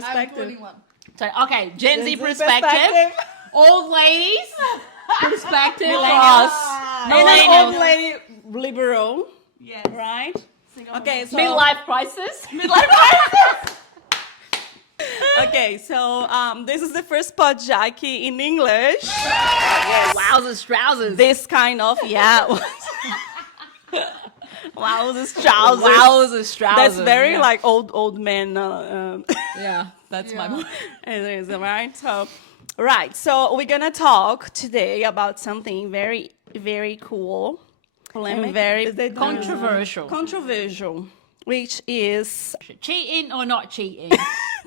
perspective. I'm 21. So, okay, Gen Z perspective. Old ladies perspective for us. And an Millennials. old lady liberal, Yes. right? Okay, so Midlife crisis. okay, so this is the first PodJaque in English. Wowzers, trousers. This kind of wowzers, trousers. Wowzers, trousers. That's very yeah. like old man. Yeah, that's my point. It is, right? So we're gonna talk today about something very, very cool and very controversial, which is Cheating or not cheating?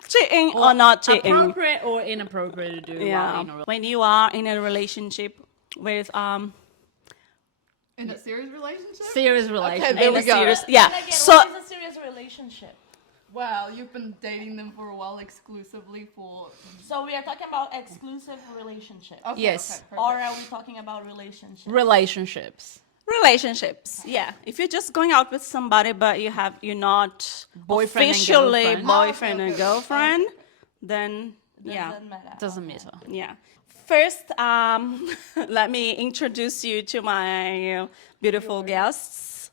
cheating or not cheating. Appropriate or inappropriate to do Yeah. When you are in a relationship with In a serious relationship? serious relationship. there we go. yeah. Again, So what is a serious relationship? Well, you've been dating them for a while exclusively for... So we are talking about exclusive relationship. Okay, Yes. Okay, Or perfect. are we talking about relationship? Relationships. relationships, yeah. If you're just going out with somebody but you're not Boyfriend and officially girlfriend. boyfriend and Okay. girlfriend, then yeah. Doesn't matter. Doesn't matter. Yeah. First, let me introduce you to my beautiful guests.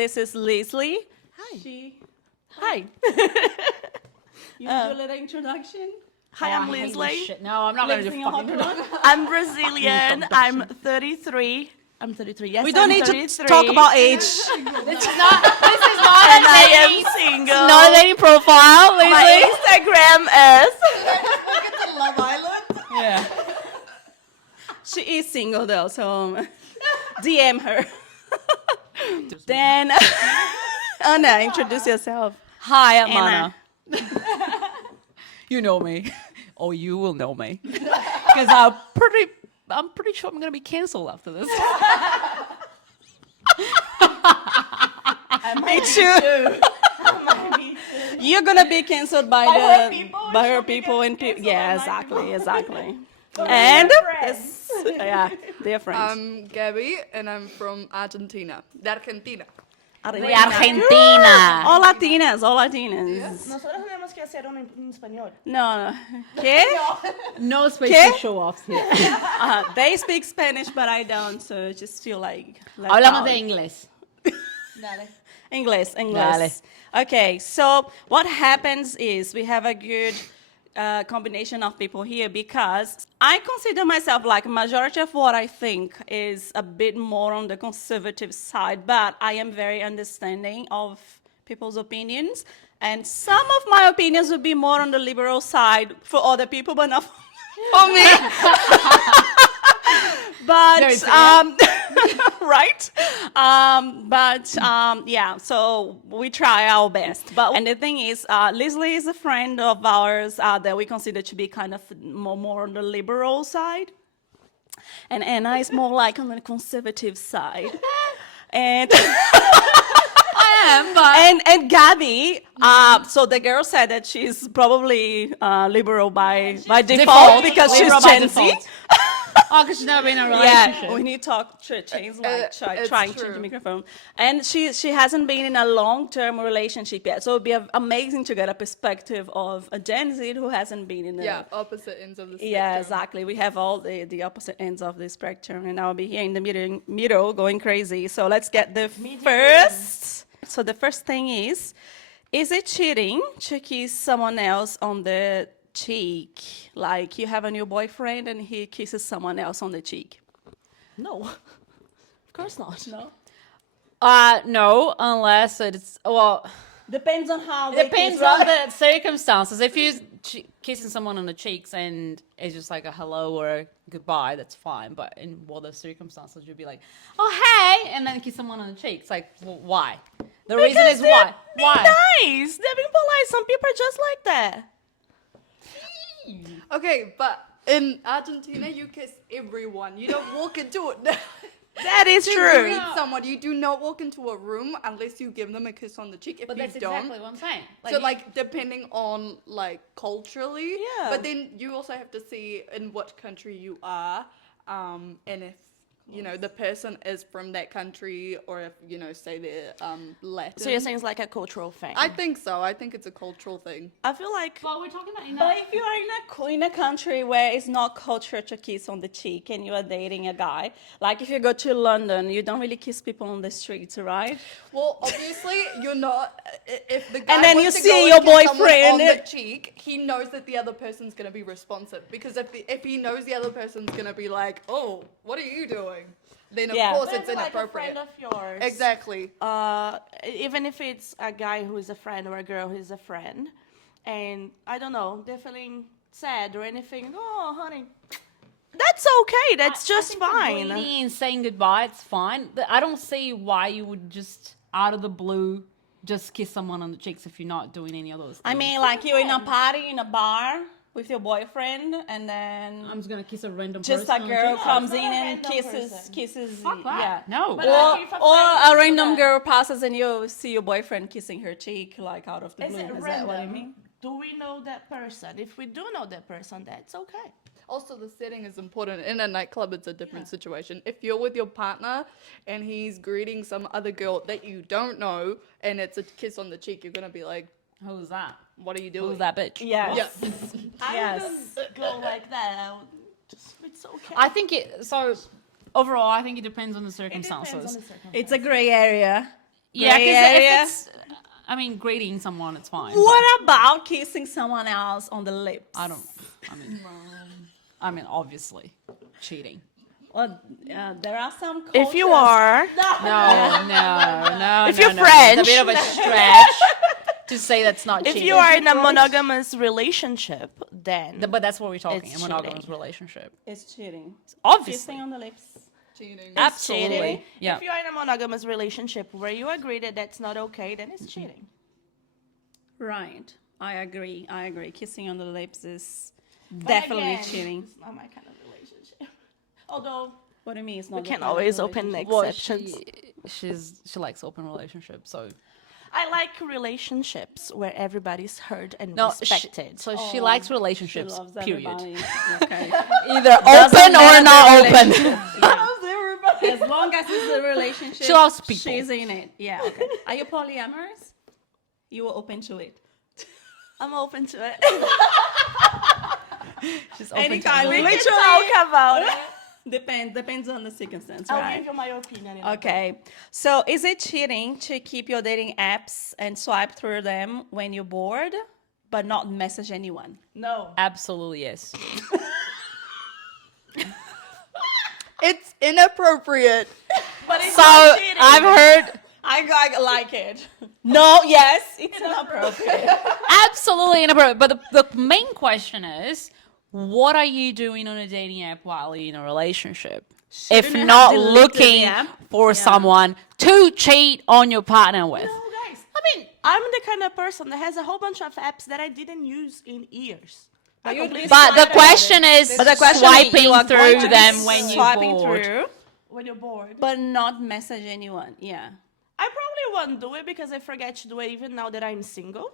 This is Leslie. Hi. Hi. You do a little introduction. Hi, Oh, I'm I hate this Leslie. shit. No, I'm not going to do Lip-syncing a fucking hot dog. I'm Brazilian. I'm 33. I'm 33. Yes, We don't I'm need 33. to talk about age. This is not And I am single. not a dating profile, My Leslie. Instagram is. Look at the Love Island. Yeah. She is single though, so DM her. Then, Anna, introduce yourself. Hi, I'm Anna. Anna. You know me, or you will know me, because I'm pretty sure I'm gonna be cancelled after this. Me too. You're gonna be cancelled by her people, by her she'll be people and cancelled yeah, by my exactly. We're And friends. yeah, they're friends. I'm Gabby, and I'm from Argentina. De Argentina. We Argentina. All Latinas, all Latinas. Nosotros tenemos que hacer uno en español. No. ¿Qué? No space ¿Qué? for show-offs here. They speak Spanish, but I don't, so just feel like left Hablamos out. de inglés. Dale. English. Dale. Okay, so what happens is we have a good combination of people here because I consider myself like a majority of what I think is a bit more on the conservative side, but I am very understanding of people's opinions. And some of my opinions would be more on the liberal side for other people, but not for me. But Very fair. right, yeah. So we try our best. And the thing is, Leslie is a friend of ours that we consider to be kind of more on the liberal side, and Anna is more like on the conservative side. And I am, but and Gabby, so the girl said that she's probably liberal by default because she's Liberal by Gen Z. default. Oh, because she's never been in a relationship. Yeah, we need to talk change like it's trying to change true. the microphone. And she hasn't been in a long-term relationship yet, so it'd be amazing to get a perspective of a Gen Z who hasn't been in a Yeah, opposite ends of the spectrum. yeah, exactly. We have all the opposite ends of the spectrum, and I'll be here in the middle going crazy. So let's get the first. So the first thing is it cheating to kiss someone else on the cheek? Like you have a new boyfriend and he kisses someone else on the cheek. No. Of course not. No? No, unless it's Depends on how it depends on the circumstances. If you're kissing someone on the cheeks and it's just like a hello or a goodbye, that's fine. But in what other circumstances, you'd be like, "Oh hey," and then kiss someone on the cheeks. Like, why? The reason is why. Why? Nice. They're being polite. Some people are just like that. Okay, but in Argentina, you kiss everyone. You don't walk into it. That is You true. meet someone, you do not walk into a room unless you give them a kiss on the cheek. If But you that's don't, exactly what I'm saying. so like depending on like culturally, Yeah. But then you also have to see in what country you are, and if you know, the person is from that country, or if, you know, say they're Latin. So you're saying it's like a cultural thing? I think so. I think it's a cultural thing. I feel like Well, we're talking about But if you are in a country where it's not culture to kiss on the cheek and you are dating a guy, like if you go to London, you don't really kiss people on the streets, right? Well, obviously, you're not. If the guy And then wants you to see go your and kiss someone boyfriend, on the cheek, he knows that the other person's gonna be responsive. Because if he knows the other person's gonna be like, "Oh, what are you doing?" Then of Yeah. course But it's like a inappropriate. friend of yours. Exactly. Even if it's a guy who is a friend or a girl who is a friend, and I don't know, they're feeling sad or anything. Oh, honey, that's okay. That's just fine. greeting and saying goodbye, it's fine. I don't see why you would just out of the blue just kiss someone on the cheeks if you're not doing any of those things. I mean, like you're in a party in a bar with your boyfriend, and then I'm just gonna kiss a random just person. a girl on the cheek. comes not in a and random person. kisses. Fuck that. Yeah. No. But Or, like, if a or friend a does random that- girl passes and you see your boyfriend kissing her cheek like out of the Is blue. it Is that random? what you mean? Do we know that person? If we do know that person, that's okay. Also, the setting is important. In a nightclub, it's a different situation. If you're with your partner and he's greeting some other girl that you don't know, and it's a kiss on the cheek, you're gonna be like, Who's that? "What are you doing?" Who's that bitch? Yes. Yeah. I Yes. wouldn't go like that. I would just, it's okay. I think it. So overall, I think it depends on the It depends on circumstances. the circumstances. It's a gray area. Yeah, Gray because area. if it's, I mean, greeting someone, it's fine. What about kissing someone else on the lips? but I don't. I mean, obviously, cheating. Well, there are some. If you cultures- are, No. If you're no. French. It's a bit of a stretch to say that's not if cheating. you are in a monogamous relationship, then But that's what we're talking. It's A monogamous cheating. relationship. It's cheating. Obviously. Kissing on the lips. Cheating. Absolutely. cheating. Yeah. If you are in a monogamous relationship where you agree that that's not okay, then it's cheating. Right. I agree. Kissing on the lips is But definitely again, cheating. It's not my kind of relationship. Although What do you mean? It's not. we the can kind of always open relationship? Well, exceptions. she likes open relationships, so I like relationships where everybody's heard and no. respected. She likes She relationships. loves Period. everybody. Okay. Either Doesn't open or matter not the open. As long as it's a relationship, She loves people. She's in it. Yeah. Okay. Are you polyamorous? You were open to it. I'm open to it. She's open Any to kind. it. We can talk about it. Depends on the circumstance, I'll right? give you my opinion. In a Okay. So is it cheating to keep your dating apps and swipe through them when you're bored, but not message anyone? No. Absolutely yes. It's inappropriate. But it's So not cheating. I've heard I like it. No, yes, it's inappropriate. absolutely inappropriate. But the main question is, what are you doing on a dating app while you're in a relationship? If Shouldn't you not have deleted the looking app? for someone to cheat on your partner with. No, guys. I mean, I'm the kind of person that has a whole bunch of apps that I didn't use in years. I completely But the forgot about question it. is, But the question is, swiping you are going through to be them when you're swiping bored. through, When you're bored. but not message anyone. Yeah. I probably won't do it because I forget to do it even now that I'm single.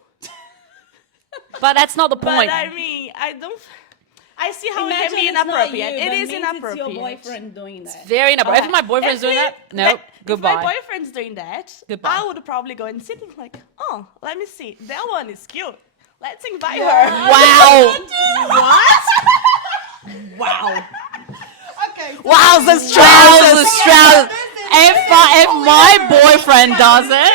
But that's not the point. But I mean, I don't. I see how it Imagine can be it's not inappropriate. you, It but is means inappropriate. It's your boyfriend doing that. Very inappropriate. If Okay. my boyfriend's doing that, If nope, If goodbye. my boyfriend's doing that, Goodbye. I would probably go and sit and like, oh, let me see. That one is cute. Let's invite her. Wow. What? Wow. Okay. So Wowzers, trousers. If my boyfriend does it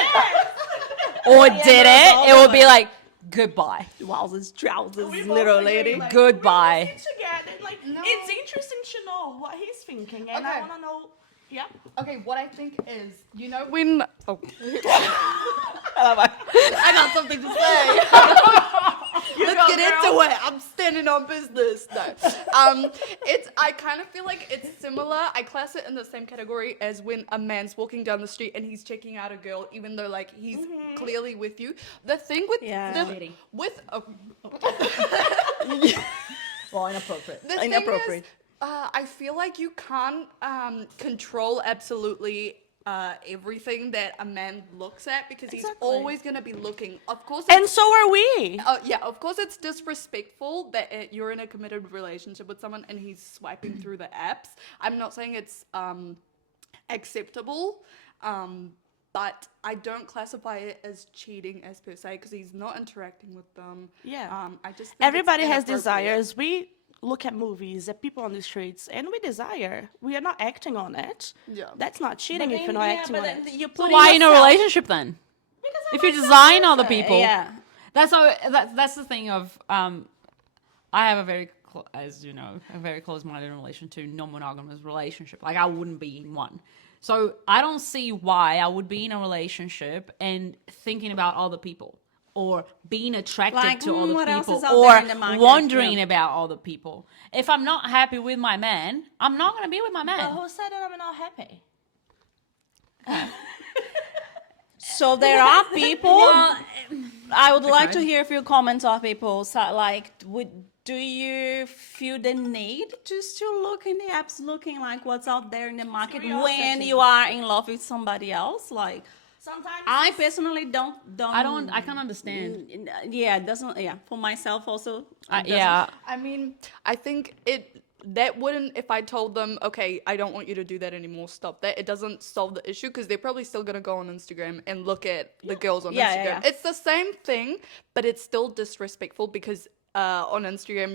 or did it, it would be like, goodbye. Wowzers, trousers, We little both agree, lady. like, Goodbye. we sit together, and, like, No. it's interesting to know what he's thinking, and I Okay. want to know. Yeah. Okay, what I think is, you know, when oh, I got something to say. Let's get into it. I'm standing on business. No, it's. I kind of feel like it's similar. I class it in the same category as when a man's walking down the street and he's checking out a girl, even though like he's clearly with you. The thing with Yeah. the with Well, inappropriate. the thing Inappropriate. is, I feel like you can't control absolutely everything that a man looks at because he's Exactly. always gonna be looking. Of course, And so are we. yeah, of course it's disrespectful that you're in a committed relationship with someone and he's swiping through the apps. I'm not saying it's acceptable, but I don't classify it as cheating as per se because he's not interacting with them. Yeah. I just think Everybody it's has inappropriate. desires. We look at movies, at people on the streets, and we desire. We are not acting on it. Yeah. That's not cheating if you're not acting on it. you So put why in a relationship then? If you design other people, Yeah. that's how. That's the thing of. I have a very, as you know, a very close-minded in relation to non-monogamous relationship. Like I wouldn't be in one. So I don't see why I would be in a relationship and thinking about other people or being attracted Like, to other what else people is out there in the or market? wondering Yeah. about other people. If I'm not happy with my man, I'm not going to be with my But man. who said that I'm not happy? So there are people. I would like to hear a few comments of people. So, like, do you feel the need just to look in the apps, looking like what's out there in the market when Curiosity. you are in love with somebody else? Like, Sometimes I personally don't. I can't understand. Yeah, it doesn't. Yeah, for myself also. it doesn't- Yeah. I mean, I think that wouldn't, if I told them, okay, I don't want you to do that anymore, stop that, it doesn't solve the issue because they're probably still going to go on Instagram and look at the girls on Yeah, Instagram. yeah, yeah. It's the same thing, but it's still disrespectful because on Instagram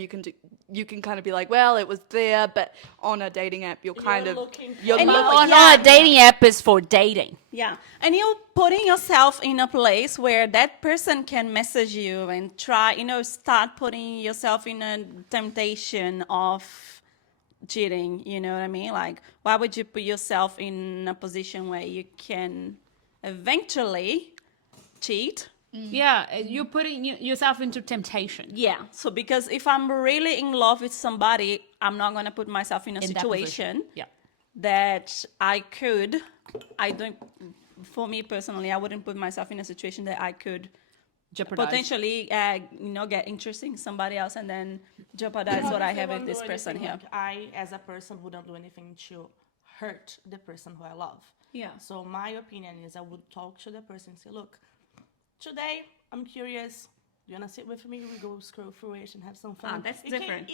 you can kind of be like, well, it was there, but on a dating app you're kind of looking for- you're And lo- you- On a dating app is for dating. Yeah, and you're putting yourself in a place where that person can message you and try, start putting yourself in a temptation of cheating. You know what I mean? Like, why would you put yourself in a position where you can eventually cheat? Yeah, you're putting yourself into temptation. Yeah. So because if I'm really in love with somebody, I'm not gonna put myself in a In that situation position. Yeah. that I don't. For me personally, I wouldn't put myself in a situation that I could Jeopardize. potentially, get interested in somebody else and then jeopardize what I have with this person here. I, as a person, wouldn't do anything to hurt the person who I love. Yeah. So my opinion is I would talk to the person and say, look, today I'm curious. Do you wanna sit with me? We go scroll through it and have some fun. that's You different.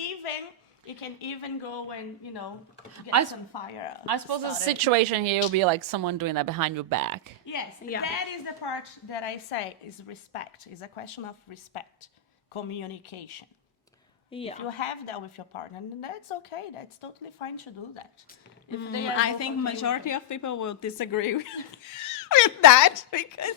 You can even go and get I some fire. I suppose the started. situation here will be like someone doing that behind your back. Yes, Yeah. that is the part that I say is respect. It's a question of respect, communication. Yeah. If you have that with your partner, then that's okay. That's totally fine to do that. If they are I both think okay with majority it. of people will disagree with that because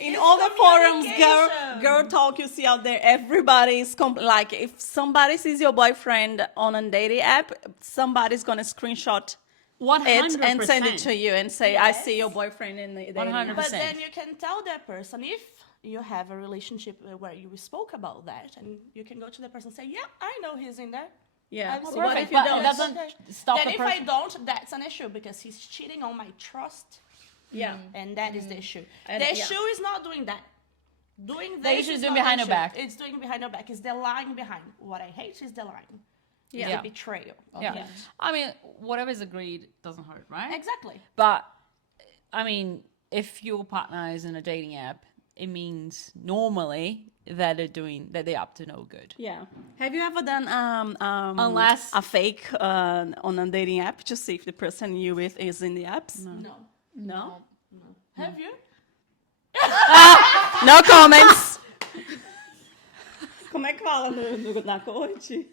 in all the forums, communication. girl talk you see out there, everybody is like if somebody sees your boyfriend on a dating app, somebody's gonna screenshot it and send it to you and say, "I see your boyfriend in the dating app." 100%. But then you can tell that person if you have a relationship where you spoke about that, and you can go to the person and say, "Yeah, I know he's in there." Yeah. I'm So what perfect, if you but don't? it doesn't stop Then the if I person. don't, that's an issue because he's cheating on my trust, Yeah. and that is the issue. And- The yeah. issue is not doing that. Doing The this issue is is doing not behind the your issue. back. It's doing behind your back. It's the lying behind. What I hate is the lying. It's Yeah. the betrayal. Of Yeah. that. I mean, whatever's agreed doesn't hurt, right? Exactly. But I mean, if your partner is in a dating app, it means normally that they're up to no good. Yeah. Have you ever done Unless- a fake on a dating app to see if the person you with is in the apps? No. No. Have you? No comments. Como é que fala na corte?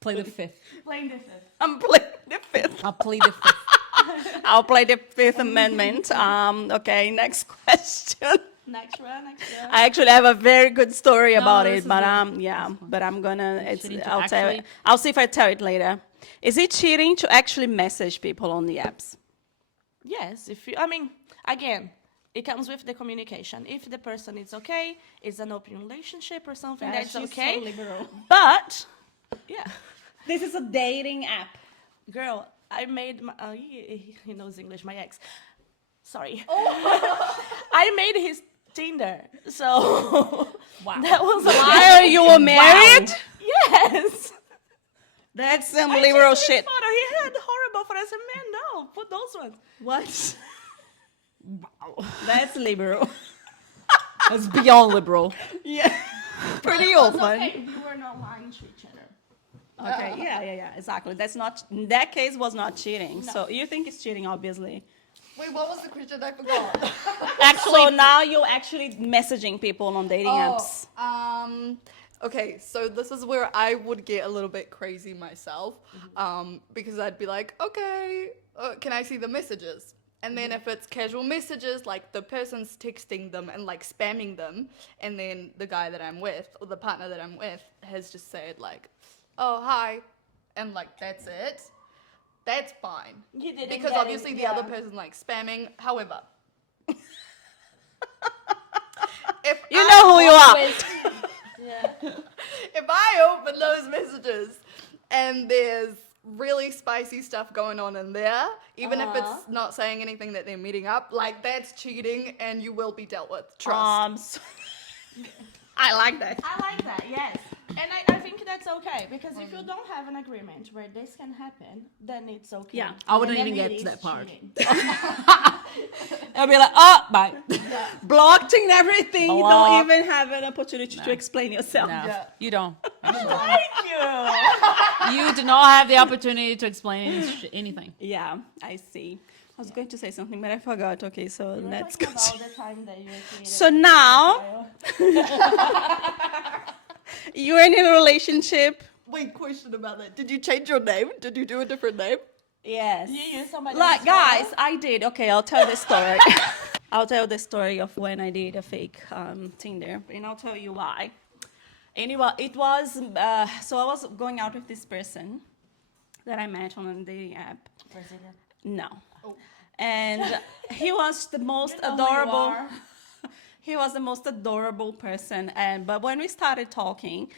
Play the fifth. Playing the fifth. I'm playing the fifth. I'll play the fifth. I'll play the Fifth Amendment. Okay, next question. Next round. I actually have a very good story about this it, is but good. yeah, but I'm gonna. Cheating to I'll tell it. actually- I'll see if I tell it later. Is it cheating to actually message people on the apps? Yes, if you, I mean, again, it comes with the communication. If the person is okay, it's an open relationship or something, that's okay. But, yeah, This is a dating app. girl, I made my, he knows English, my ex. Sorry. I made his Tinder, so Wow. that was Why are you married? Yes. That's some I liberal checked his shit. Photo. He had horrible photos. I said, man, no, put those ones. What? That's liberal. It's beyond liberal. Yeah. Pretty It's open. okay if you were not lying to each other. Okay, yeah, exactly. That's not, in that case was not cheating. So you think it's cheating, obviously. Wait, what was the question? I forgot. Actually, so now you're actually messaging people on dating apps. Okay, so this is where I would get a little bit crazy myself, because I'd be like, okay, can I see the messages? And then if it's casual messages, like the person's texting them and like spamming them, and then the guy that I'm with or the partner that I'm with has just said like, oh, hi, and like that's it, that's fine. You didn't Because get obviously it, the other yeah. person's like spamming. However, if You know who you are. Yeah. if I open those messages and there's really spicy stuff going on in there, even if it's not saying anything that they're meeting up, like that's cheating and you will be dealt with. Trust. I like that. I like that, yes. And I think that's okay, because if you don't have an agreement where this can happen, then it's okay. Yeah. I wouldn't And even then get it to is that part. cheating. I'll be like, oh, bye. Blocked and everything. You Block. don't even have an opportunity to explain yourself. No, Yeah. you don't. Thank you. You do not have the opportunity to explain anything. Yeah, I see. I was going to say something, but I forgot. Okay, so We're let's talking go. about the time that you were created. So now you're in a relationship. Wait, question about that. Did you change your name? Did you do a different name? Yes. You use somebody Like, else's guys, name? I did. Okay, I'll tell the story. I'll tell the story of when I did a fake Tinder, and I'll tell you why. Anyway, it was, so I was going out with this person that I met on a dating app. Brazilian. No. And he was the most You know who you adorable. are. He was the most adorable person, but when we started talking,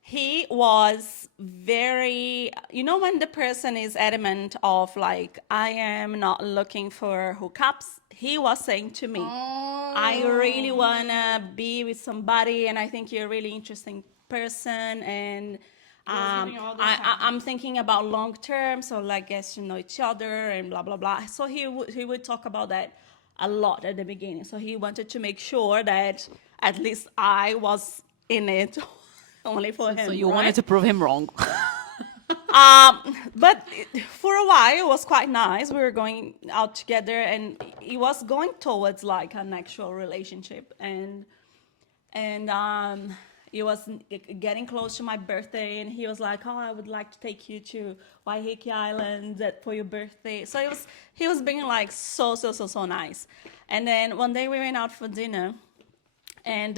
he was very, you know, when the person is adamant of like, I am not looking for hookups, he was saying to me, I really wanna be with somebody, and I think you're a really interesting person, and giving all the I'm thinking about long term, so like get to know each other and blah blah blah. So he would talk about that a lot at the beginning. So he wanted to make sure that at least I was in it only for him. So you right? wanted to prove him wrong. But for a while it was quite nice. We were going out together, and it was going towards like an actual relationship, and it was getting close to my birthday, and he was like, oh, I would like to take you to Waiheke Island for your birthday. So he was being like so nice. And then one day we went out for dinner, and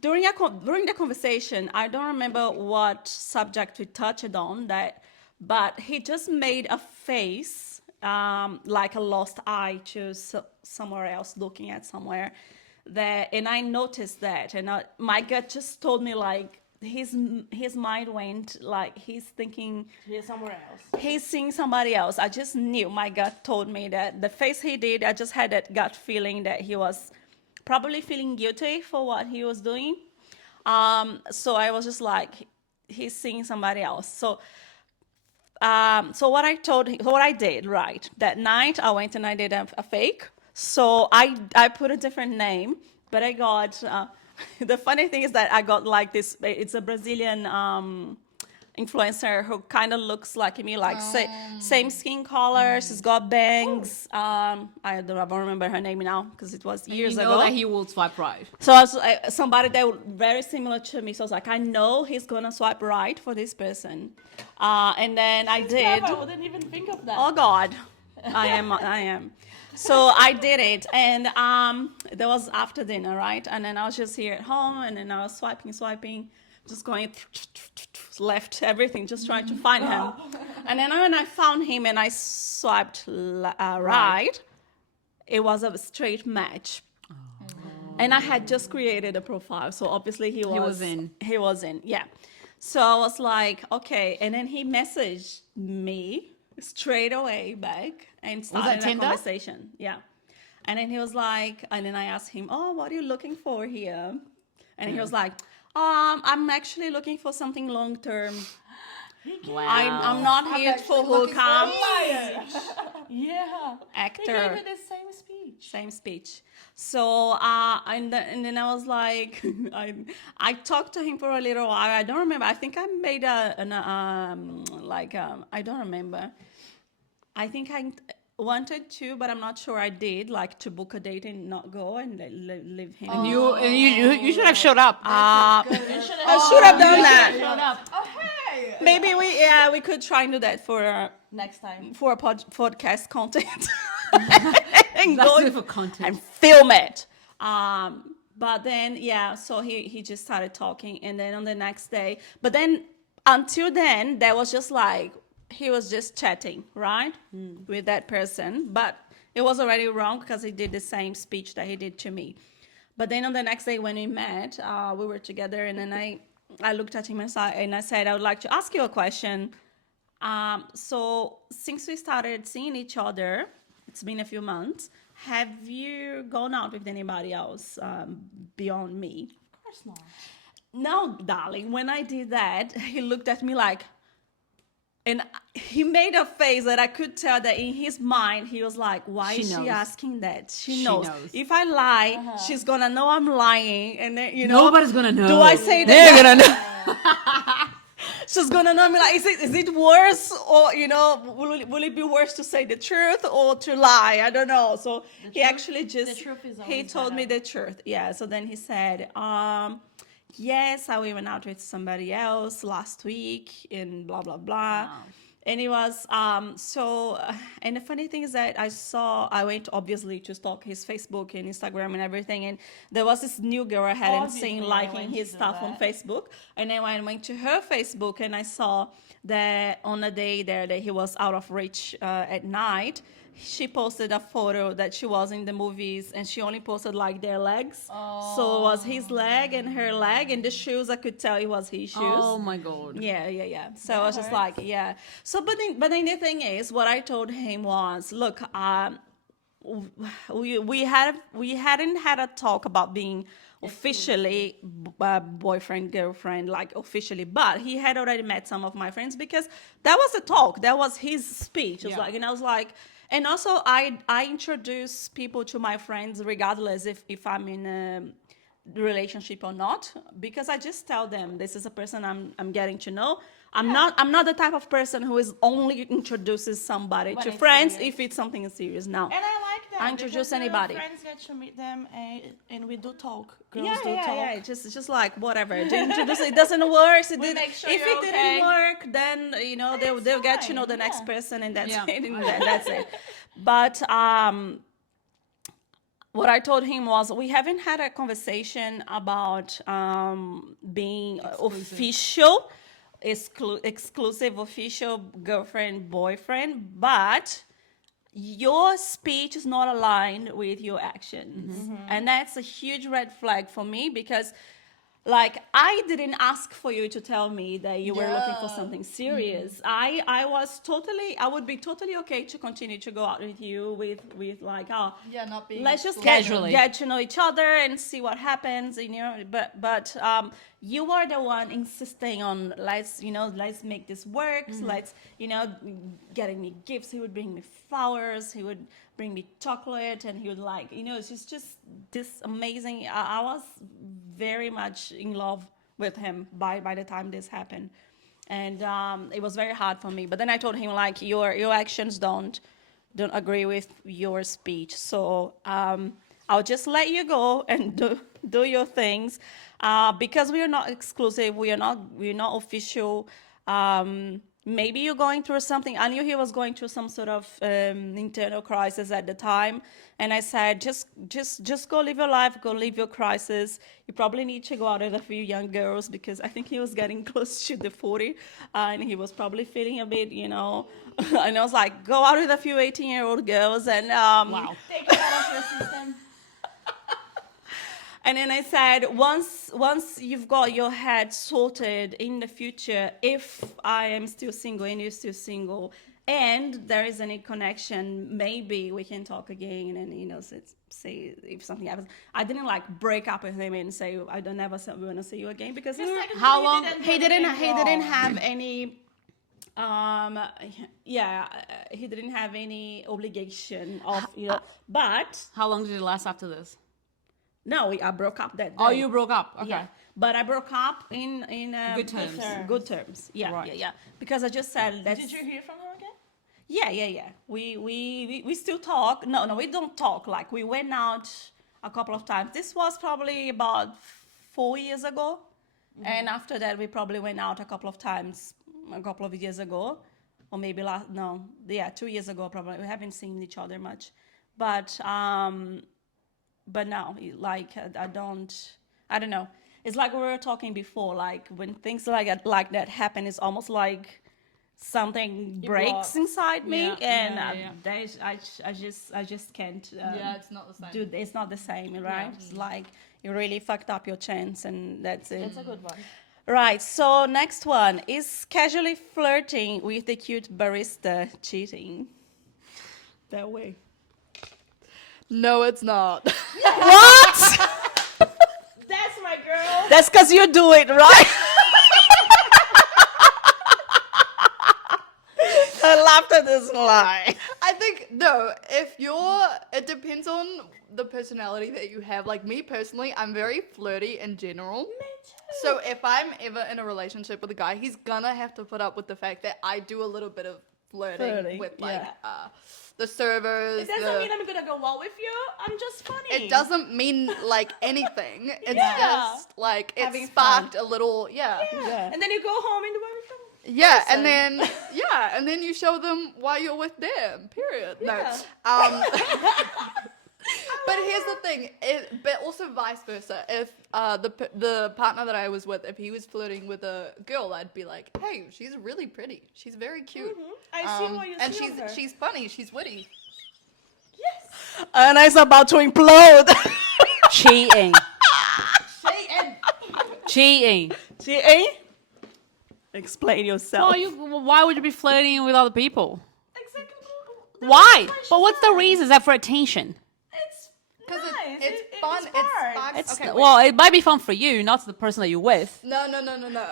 during the conversation, I don't remember what subject we touched on that, but he just made a face, like a lost eye to somewhere else, looking at somewhere. And I noticed that, and my gut just told me like his mind went like he's thinking He's somewhere else. he's seeing somebody else. I just knew, my gut told me that the face he did, I just had that gut feeling that he was probably feeling guilty for what he was doing. So I was just like, he's seeing somebody else. So what I did, right, that night I went and I did a fake. So I put a different name, but I got, the funny thing is that I got like this, it's a Brazilian influencer who kind of looks like me, like same skin color, she's got bangs. I don't remember her name now because it was years you know ago. that he will swipe right. So I was somebody that was very similar to me. So I was like, I know he's gonna swipe right for this person, and then I did. I wouldn't even think of that. Oh God, I am. So I did it, and that was after dinner, right? And then I was just here at home, and then I was swiping, just going left everything, just trying to find him. And then when I found him and I swiped right, it was a straight match. And I had just created a profile, so obviously he was in. He was in, yeah. So I was like, okay. And then he messaged me straight away back and started a Tinder? conversation. Yeah. And then he was like, and then I asked him, oh, what are you looking for here? And he was like, I'm actually looking for something long term. Wow. I'm not here for hookup. Yeah. He Actor. gave you the same speech. Same speech. So and then I was like, I talked to him for a little while. I don't remember. I think I made I don't remember. I think I wanted to, but I'm not sure I did, like to book a date and not go and leave him. And you should have showed up. I should have done that. Showed up. Maybe we could try and do that for Next time. a podcast content and That's go it for content. and film it. But then so he just started talking, and then on the next day, but then until then there was just like he was just chatting, right, with that person, but it was already wrong because he did the same speech that he did to me. But then on the next day when we met, we were together, and then I looked at him and I said, I would like to ask you a question. So since we started seeing each other, it's been a few months, have you gone out with anybody else beyond me? Of course not. No, darling. When I did that, he looked at me like, and he made a face that I could tell that in his mind, he was like, why is she knows. asking that? She She knows. knows. If I lie, she's going to know I'm lying. And then, you know. Nobody's gonna know. Do I say that? They're gonna know. She's going to know me like, is it worse? Or, you know, will it be worse to say the truth or to lie? I don't know. So he actually just, the truth is he always told me better. the truth. Yeah. So then he said, yes, I went out with somebody else last week and blah, blah, blah. Wow. And it was, and the funny thing is that I went obviously to stalk his Facebook and Instagram and everything. And there was this new girl I hadn't seen Obviously, I liking went his to do stuff on that. Facebook. And then when I went to her Facebook and I saw that on a day there that he was out of reach at night, she posted a photo that she was in the movies and she only posted like their legs. So it was his leg and her leg, and the shoes, I could tell it was his shoes. Oh my god. Yeah. So I was just like, yeah. So, but then the thing is, what I told him was, look, we hadn't had a talk about being officially boyfriend, girlfriend, like officially, but he had already met some of my friends because that was the talk. That was his speech. It was like, and I was like, and also I introduce people to my friends regardless if I'm in a relationship or not, because I just tell them this is a person I'm getting to know. I'm not the type of person who is only introduces somebody to it's friends serious. if it's something serious. Now, And I like that. I introduce because anybody. Friends get to meet them, and we do talk. Girls Yeah, do talk. It's just like whatever. They introduce it doesn't work. We make sure if you're it okay. didn't work, then you know they'll get to know the next fine, person, and that's Yeah. it. And that's it. But what I told him was we haven't had a conversation about being official, exclusive, official girlfriend, boyfriend, but your speech is not aligned with your actions. And that's a huge red flag for me because like I didn't ask for you to tell me that you were looking for something serious. I would be totally okay to continue to go out with you with like not being let's just Casually. get to know each other and see what happens, you know. But you are the one insisting on let's make this work. Let's getting me gifts. He would bring me flowers. He would bring me chocolate, and he would it's just this amazing. I was very much in love with him by the time this happened, and it was very hard for me. But then I told him like your actions don't agree with your speech, so I'll just let you go and do your things, because we are not exclusive, we're not official. Maybe you're going through something. I knew he was going through some sort of internal crisis at the time, and I said, just go live your life, go live your crisis. You probably need to go out with a few young girls, because I think he was getting close to the 40, and he was probably feeling a bit, and I was like, go out with a few 18-year-old girls, and Wow. Take it out of your system. And then I said, once you've got your head sorted in the future, if I am still single and you're still single, and there is any connection, maybe we can talk again and say if something happens. I didn't break up with him and say I don't ever want to see you again, because How long? he didn't have any Yeah, he didn't have any obligation of, but How long did it last after this? no, I broke up that day. Oh, you broke up. Okay. Yeah. But I broke up in Good terms. Good terms. Yeah, Right. yeah. Because I just said that's. Did you hear from him again? Yeah. We still talk. No, we don't talk. Like we went out a couple of times. This was probably about 4 years ago, and after that we probably went out a couple of times, a couple of years ago, or maybe 2 years ago probably. We haven't seen each other much, but now like I don't know. It's like we were talking before. Like when things like that happen, it's almost like something breaks blocks. inside me, Yeah, and yeah. that is, I just can't. Yeah, it's not the same. Do it's not the same, right? It's like you really fucked up your chance, and that's it. It's a good one. Right. So next one is casually flirting with the cute barista cheating. That way. No, it's not. What? That's my girl. That's because you do it, right? I laughed at this lie. I think no. It depends on the personality that you have. Like me personally, I'm very flirty in general. Me too. So if I'm ever in a relationship with a guy, he's gonna have to put up with the fact that I do a little bit of flirting with like the servers. It doesn't mean I'm gonna go out with you. I'm just funny. It doesn't mean like anything. It's Yeah. just like it Having sparked a little Yeah. And then you go home and do everything. Yeah, and then you show them why you're with them. Period. Yeah. No. But here's the thing. But also vice versa. If the partner that I was with, if he was flirting with a girl, I'd be like, "Hey, she's really pretty. She's very cute. I see what you and see on her. she's funny. She's witty." Yes. And it's about to implode. Cheating. Say Cheating. Cheating? Explain yourself. Why would you be flirting with other people? exactly. Why? But what's the reason? Is that for attention? It's Because nice. it's fun. It's It's fun. sparks. It's Okay, wait. well, it might be fun for you, not to the person that you're with. No.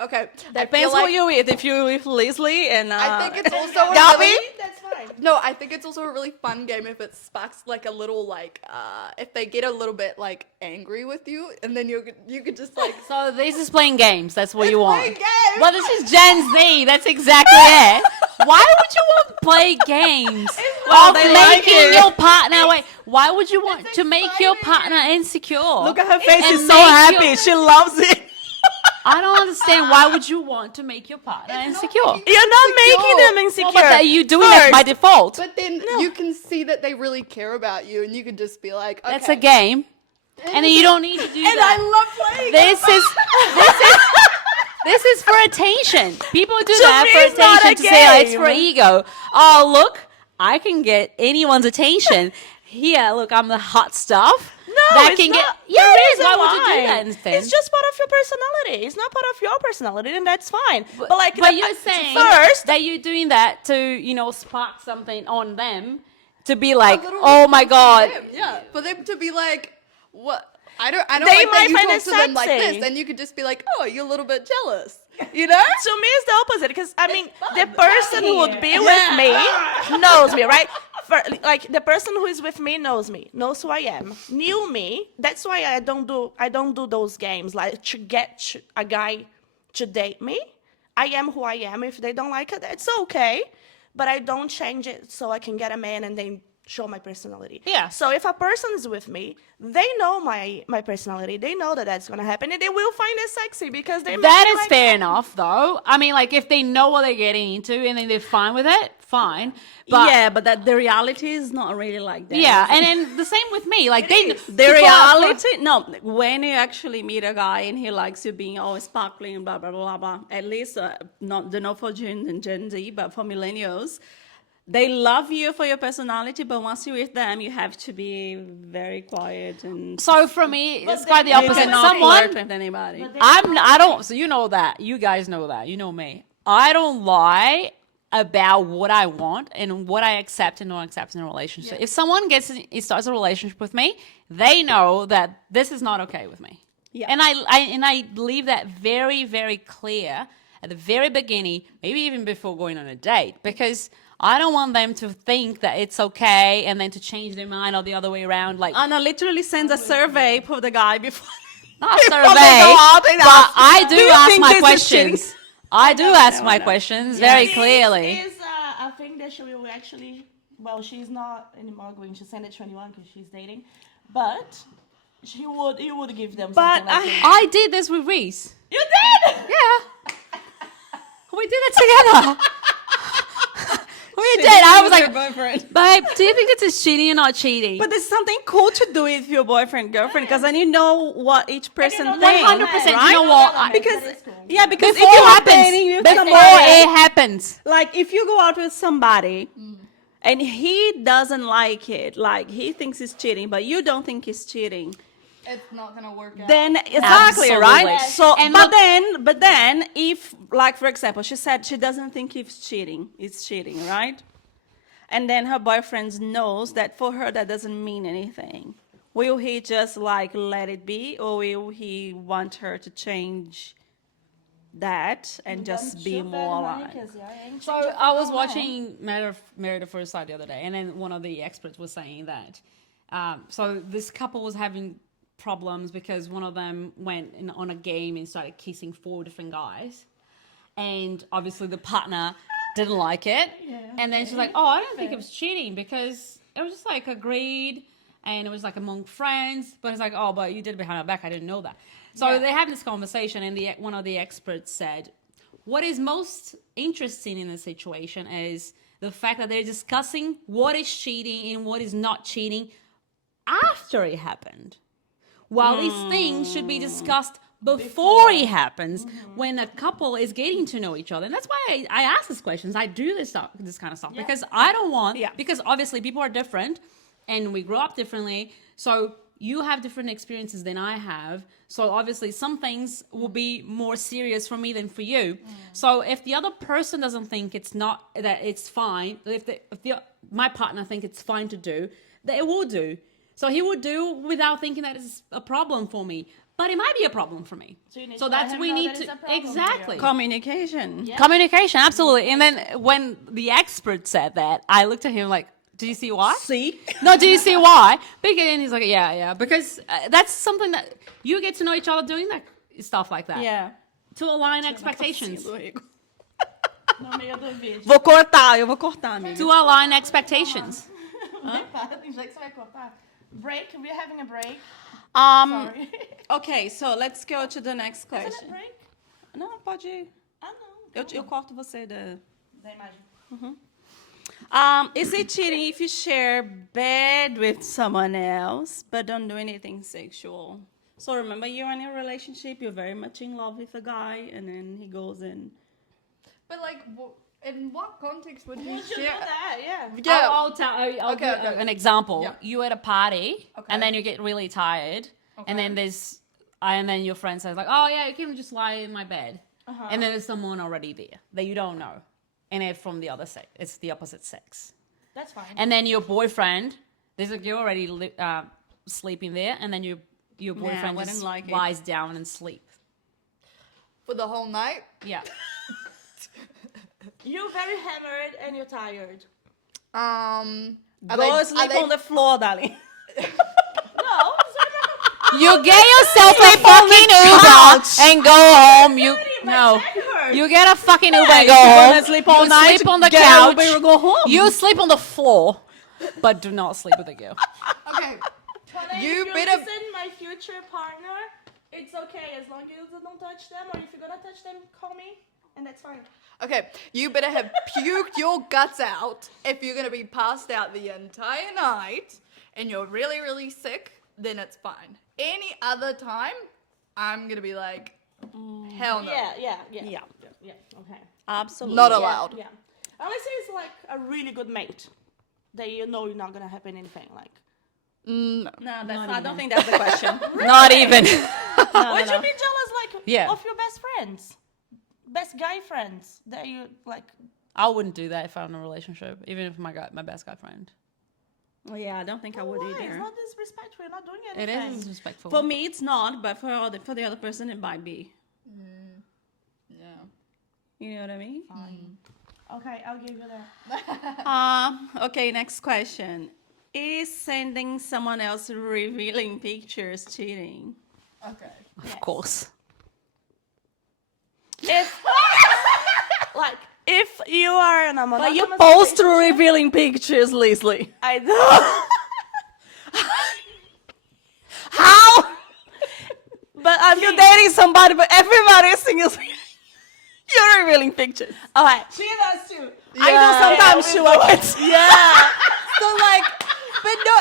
Okay. Depends who you with. If you're with Leslie and I think it's also a Gabby? really, That's fine. no. I think it's also a really fun game if it sparks like a little like if they get a little bit like angry with you, and then you could just like So this is playing games. That's what you want. playing games. Well, this is Gen Z. That's exactly it. Why would you want to play games? Well, they like making it. your partner wait. Why would you want to make your partner insecure? Look at her face. And She's so make happy. your- She loves it. I don't understand. Why would you want to make your partner insecure? You're not Insecure. making them Well, insecure. but are you doing it by default? But then you can see that they really care about you, and you can just be like, okay. That's a game, and then you don't need to do and that. I love playing. This is for attention. People do To that me, for it's not attention a to say like, it's for game. ego. Oh, look, I can get anyone's attention. Here, look, I'm the hot stuff. No, that it's can not. get. Yeah, The it is. reason Why would you do that instead? It's just part of your personality. It's not part of your personality, and that's fine. But like, But you're saying first, that you're doing that to spark something on them to be like, A little oh my response god. from them, yeah, for them to be like, what? I don't They like that might you find talk it to them like sexy. this, and you could just be like, oh, you're a little bit jealous, you know? to me, it's the opposite. Because I mean, fun. the person who would be with me knows me, right? Like the person who is with me knows me, knows who I am, knew me. That's why I don't do those games like to get a guy to date me. I am who I am. If they don't like it, it's okay. But I don't change it so I can get a man and then show my personality. Yeah. So if a person is with me, they know my personality. They know that that's gonna happen, and they will find it sexy because they. That make me is like fair enough, though. I mean, like, if they know what they're getting into and then they're fine with it, fine. But yeah, but that the reality is not really like that. yeah, and then the same with me. Like, they The reality, no, when you actually meet a guy and he likes you being always sparkling, blah, blah, blah, blah, at least not for Gen Z, but for millennials, they love you for your personality, but once you're with them, you have to be very quiet and So for me, it's quite the you opposite. cannot Someone flirt with anybody. I don't. So you know that. You guys know that. You know me. I don't lie about what I want and what I accept and don't accept in a relationship. If someone starts a relationship with me, they know that this is not okay with me. Yeah. And I leave that very, very clear at the very beginning, maybe even before going on a date, because I don't want them to think that it's okay and then to change their mind or the other way around. Like, Anna literally sends a survey for the guy before. not before survey, they go out and but ask, I do you ask think my this is questions. I do ask my questions very clearly. I think that she will actually, well, she's not anymore going to send it to anyone because she's dating, but you would give them But something like this. I did this with Reese. You did? Yeah. We did it together. We did. I was like, babe, do you think this is cheating or not cheating? But there's something cool to do with your boyfriend, girlfriend, because then you know what each person know thinks. 100%. You right? know what? Because That is cool. yeah, because Before if it you are happens. dating with Before somebody, it happens. like if you go out with somebody and he doesn't like it, like he thinks he's cheating, but you don't think he's cheating, It's not gonna work out. then exactly Absolutely. right. So, And but then, if like for example, she said she doesn't think he's cheating, right? And then her boyfriend knows that for her that doesn't mean anything. Will he just like let it be, or will he want her to change that and just be more aligned? So I was watching Married at First Sight the other day, and then one of the experts was saying that. So this couple was having problems because one of them went on a game and started kissing 4 different guys, and obviously the partner didn't like it. And then she's like, "Oh, I don't think it was cheating because it was just like agreed, and it was like among friends." But it's like, "Oh, but you did it behind our back. I didn't know that." So they have this conversation, and one of the experts said, "What is most interesting in this situation is the fact that they're discussing what is cheating and what is not cheating after it happened, while these things should be discussed before it happens, when a couple is getting to know each other." And that's why I ask these questions. I do this kind of stuff because I don't want, because obviously people are different and we grow up differently. So you have different experiences than I have. So obviously some things will be more serious for me than for you. So if the other person doesn't think that it's fine, if my partner think it's fine to do, they will do. So he would do without thinking that it's a problem for me. But it might be a problem for me. So that's we need to exactly Communication. communication, absolutely. And then when the expert said that, I looked at him like, "Do you see why?" See? No, do you see why? Because and he's like, yeah, because that's something that you get to know each other doing that stuff like that. Yeah. To align expectations. No meio do vídeo. Eu vou cortar, amiga. To align expectations. Tem jeito que você vai cortar? Break? We're having a break. Sorry. Okay, so let's go to the next Isn't it question. break? Não, pode ir. Ah, não. Eu corto você da... Da imagem. Is it cheating if you share bed with someone else but don't do anything sexual? So remember, you're in a relationship, you're very much in love with a guy, and then he goes in. But like, in what context would you Would you do share? that? Yeah. Yeah. I'll give okay. an example. Yeah. You at a party, Okay. and then you get really tired, and then and then your friend says like, "Oh yeah, you can just lie in my bed," and then there's someone already there that you don't know, and it's from the other sex. It's the opposite sex. That's fine. And then your boyfriend, there's a girl already sleeping there, and then your boyfriend wouldn't just like it. lies down and sleep. For the whole night? Yeah. You're very hammered and you're tired. Go sleep on the floor, darling. No, You get yourself a fucking Uber and go home. You get a fucking Uber and go you're home. gonna sleep all you night, sleep on the get an couch. Uber and go home. You sleep on the floor, but do not sleep with a girl. Okay. you You better- listen, my future partner, it's okay as long as you don't touch them, or if you're gonna touch them, call me, and that's fine. Okay, you better have puked your guts out if you're gonna be passed out the entire night and you're really, really sick, then it's fine. Any other time, I'm gonna be like, hell no. Yeah. Okay. Absolutely. Not allowed. Yeah. Unless it's like a really good mate that you know you're not gonna happen anything like. No. No, I don't think that's the question. Not even. Would you be jealous like Yeah. of your best friends? Best guy friends that you like. I wouldn't do that if I'm in a relationship, even if my best guy friend. Well, yeah, I don't think I would Why? It's either. not disrespectful. You're not doing It anything. is disrespectful. For me, it's not, but for the other person, it might be. Yeah. You know what I mean? Okay, I'll give you that. Okay, next question. Is sending someone else revealing pictures cheating? Okay. Of course. If like if you are in a But you monogamous post relationship- revealing pictures, Leslie. I do. How? But I You're mean, dating somebody, but everybody is seeing you're revealing pictures. okay. She does too. Yeah. I do sometimes too. I can't say. Yeah. So like, but no,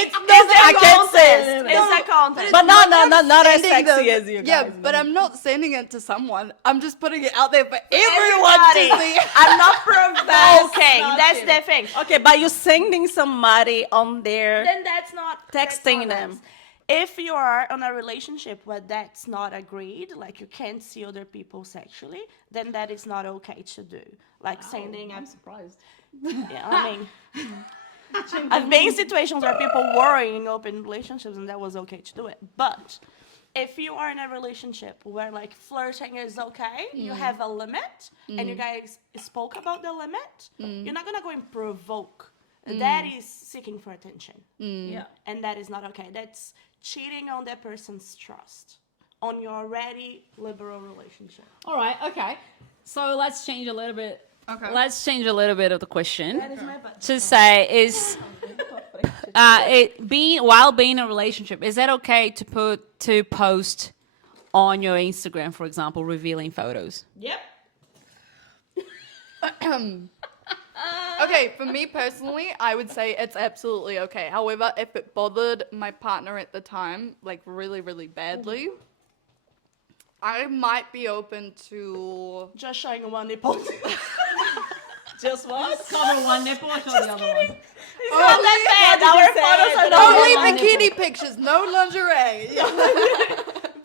it's not I that can't say contest. it. It's a contest. But not as Sending sexy them- as you guys. Yeah, but I'm not sending it to someone. I'm just putting it out there for everyone Everybody. to see. I'm not provoking. not That's cheating. the thing. Okay, but you're sending somebody on there. Then that's not Texting that's not them. nice. If you are in a relationship where that's not agreed, like you can't see other people sexually, then that is not okay to do. Like sending. I'm surprised. Yeah, I mean, I've been in situations where people were in open relationships and that was okay to do it. But if you are in a relationship where like flirting is okay, you have a limit, and you guys spoke about the limit, you're not gonna go and provoke. That is seeking for attention. Yeah. And that is not okay. That's cheating on that person's trust on your already liberal relationship. All right. Okay. So let's change a little bit. Okay. Let's change a little bit of the question That is my butt. to say is while being in a relationship, is that okay to post on your Instagram, for example, revealing photos? Yep. Okay, for me personally, I would say it's absolutely okay. However, if it bothered my partner at the time, like really, really badly, I might be open to. Just showing one nipple. Just what? Cover one nipple or show the other one. It's not that bad. Our photos are not Only one bikini pictures, no lingerie. Yeah,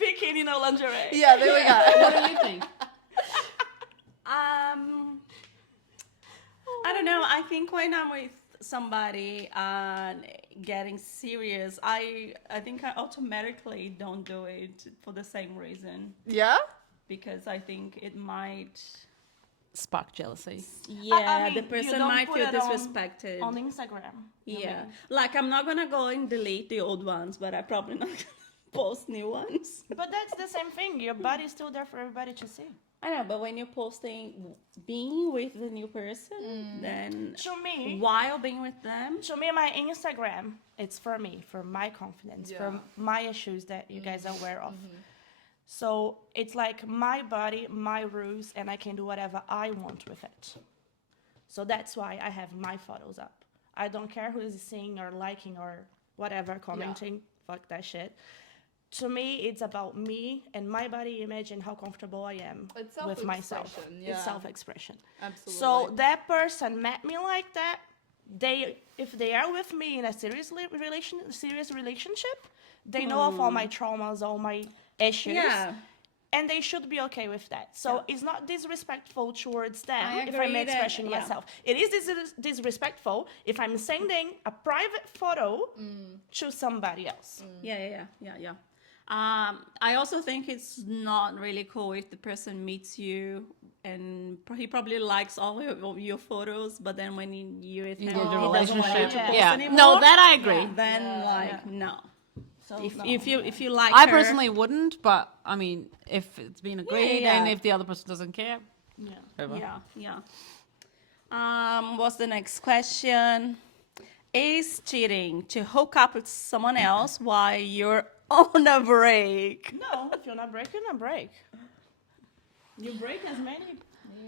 bikini, no lingerie. yeah, there we go. What do you think? I don't know. I think when I'm with somebody and getting serious, I think I automatically don't do it for the same reason, Yeah? because I think it might. Spark jealousy. Yeah, mean, the you person don't might put feel it on- disrespected. On Instagram. Yeah, like I'm not gonna go and delete the old ones, but I probably not gonna post new ones. But that's the same thing. Your body's still there for everybody to see. I know, but when you're posting being with the new person, then To me, while being with them, my Instagram, it's for me, for my confidence, for my issues that you guys are aware of. So it's like my body, my rules, and I can do whatever I want with it. So that's why I have my photos up. I don't care who is seeing or liking or whatever, commenting. Fuck that shit. To me, it's about me and my body image and how comfortable I am It's with myself. self-expression, It's yeah. self-expression. Absolutely. So that person met me like that. If they are with me in a serious relationship, they know of all my traumas, all my issues, yeah. and they should be okay with that. So it's not disrespectful towards them I if agree I'm that- expressing yeah. myself. It is disrespectful if I'm sending a private photo to somebody else. Yeah. I also think it's not really cool if the person meets you and he probably likes all of your photos, but then when you with him, get he your doesn't want you relationship. to post Yeah. anymore. No, that I agree. Then no. So If you like I her, personally wouldn't, but I mean, if it's been agreed yeah. and if the other person doesn't care, whatever. yeah. What's the next question? Is cheating to hook up with someone else while you're on a break? no, if you're not breaking, not break. You break as many.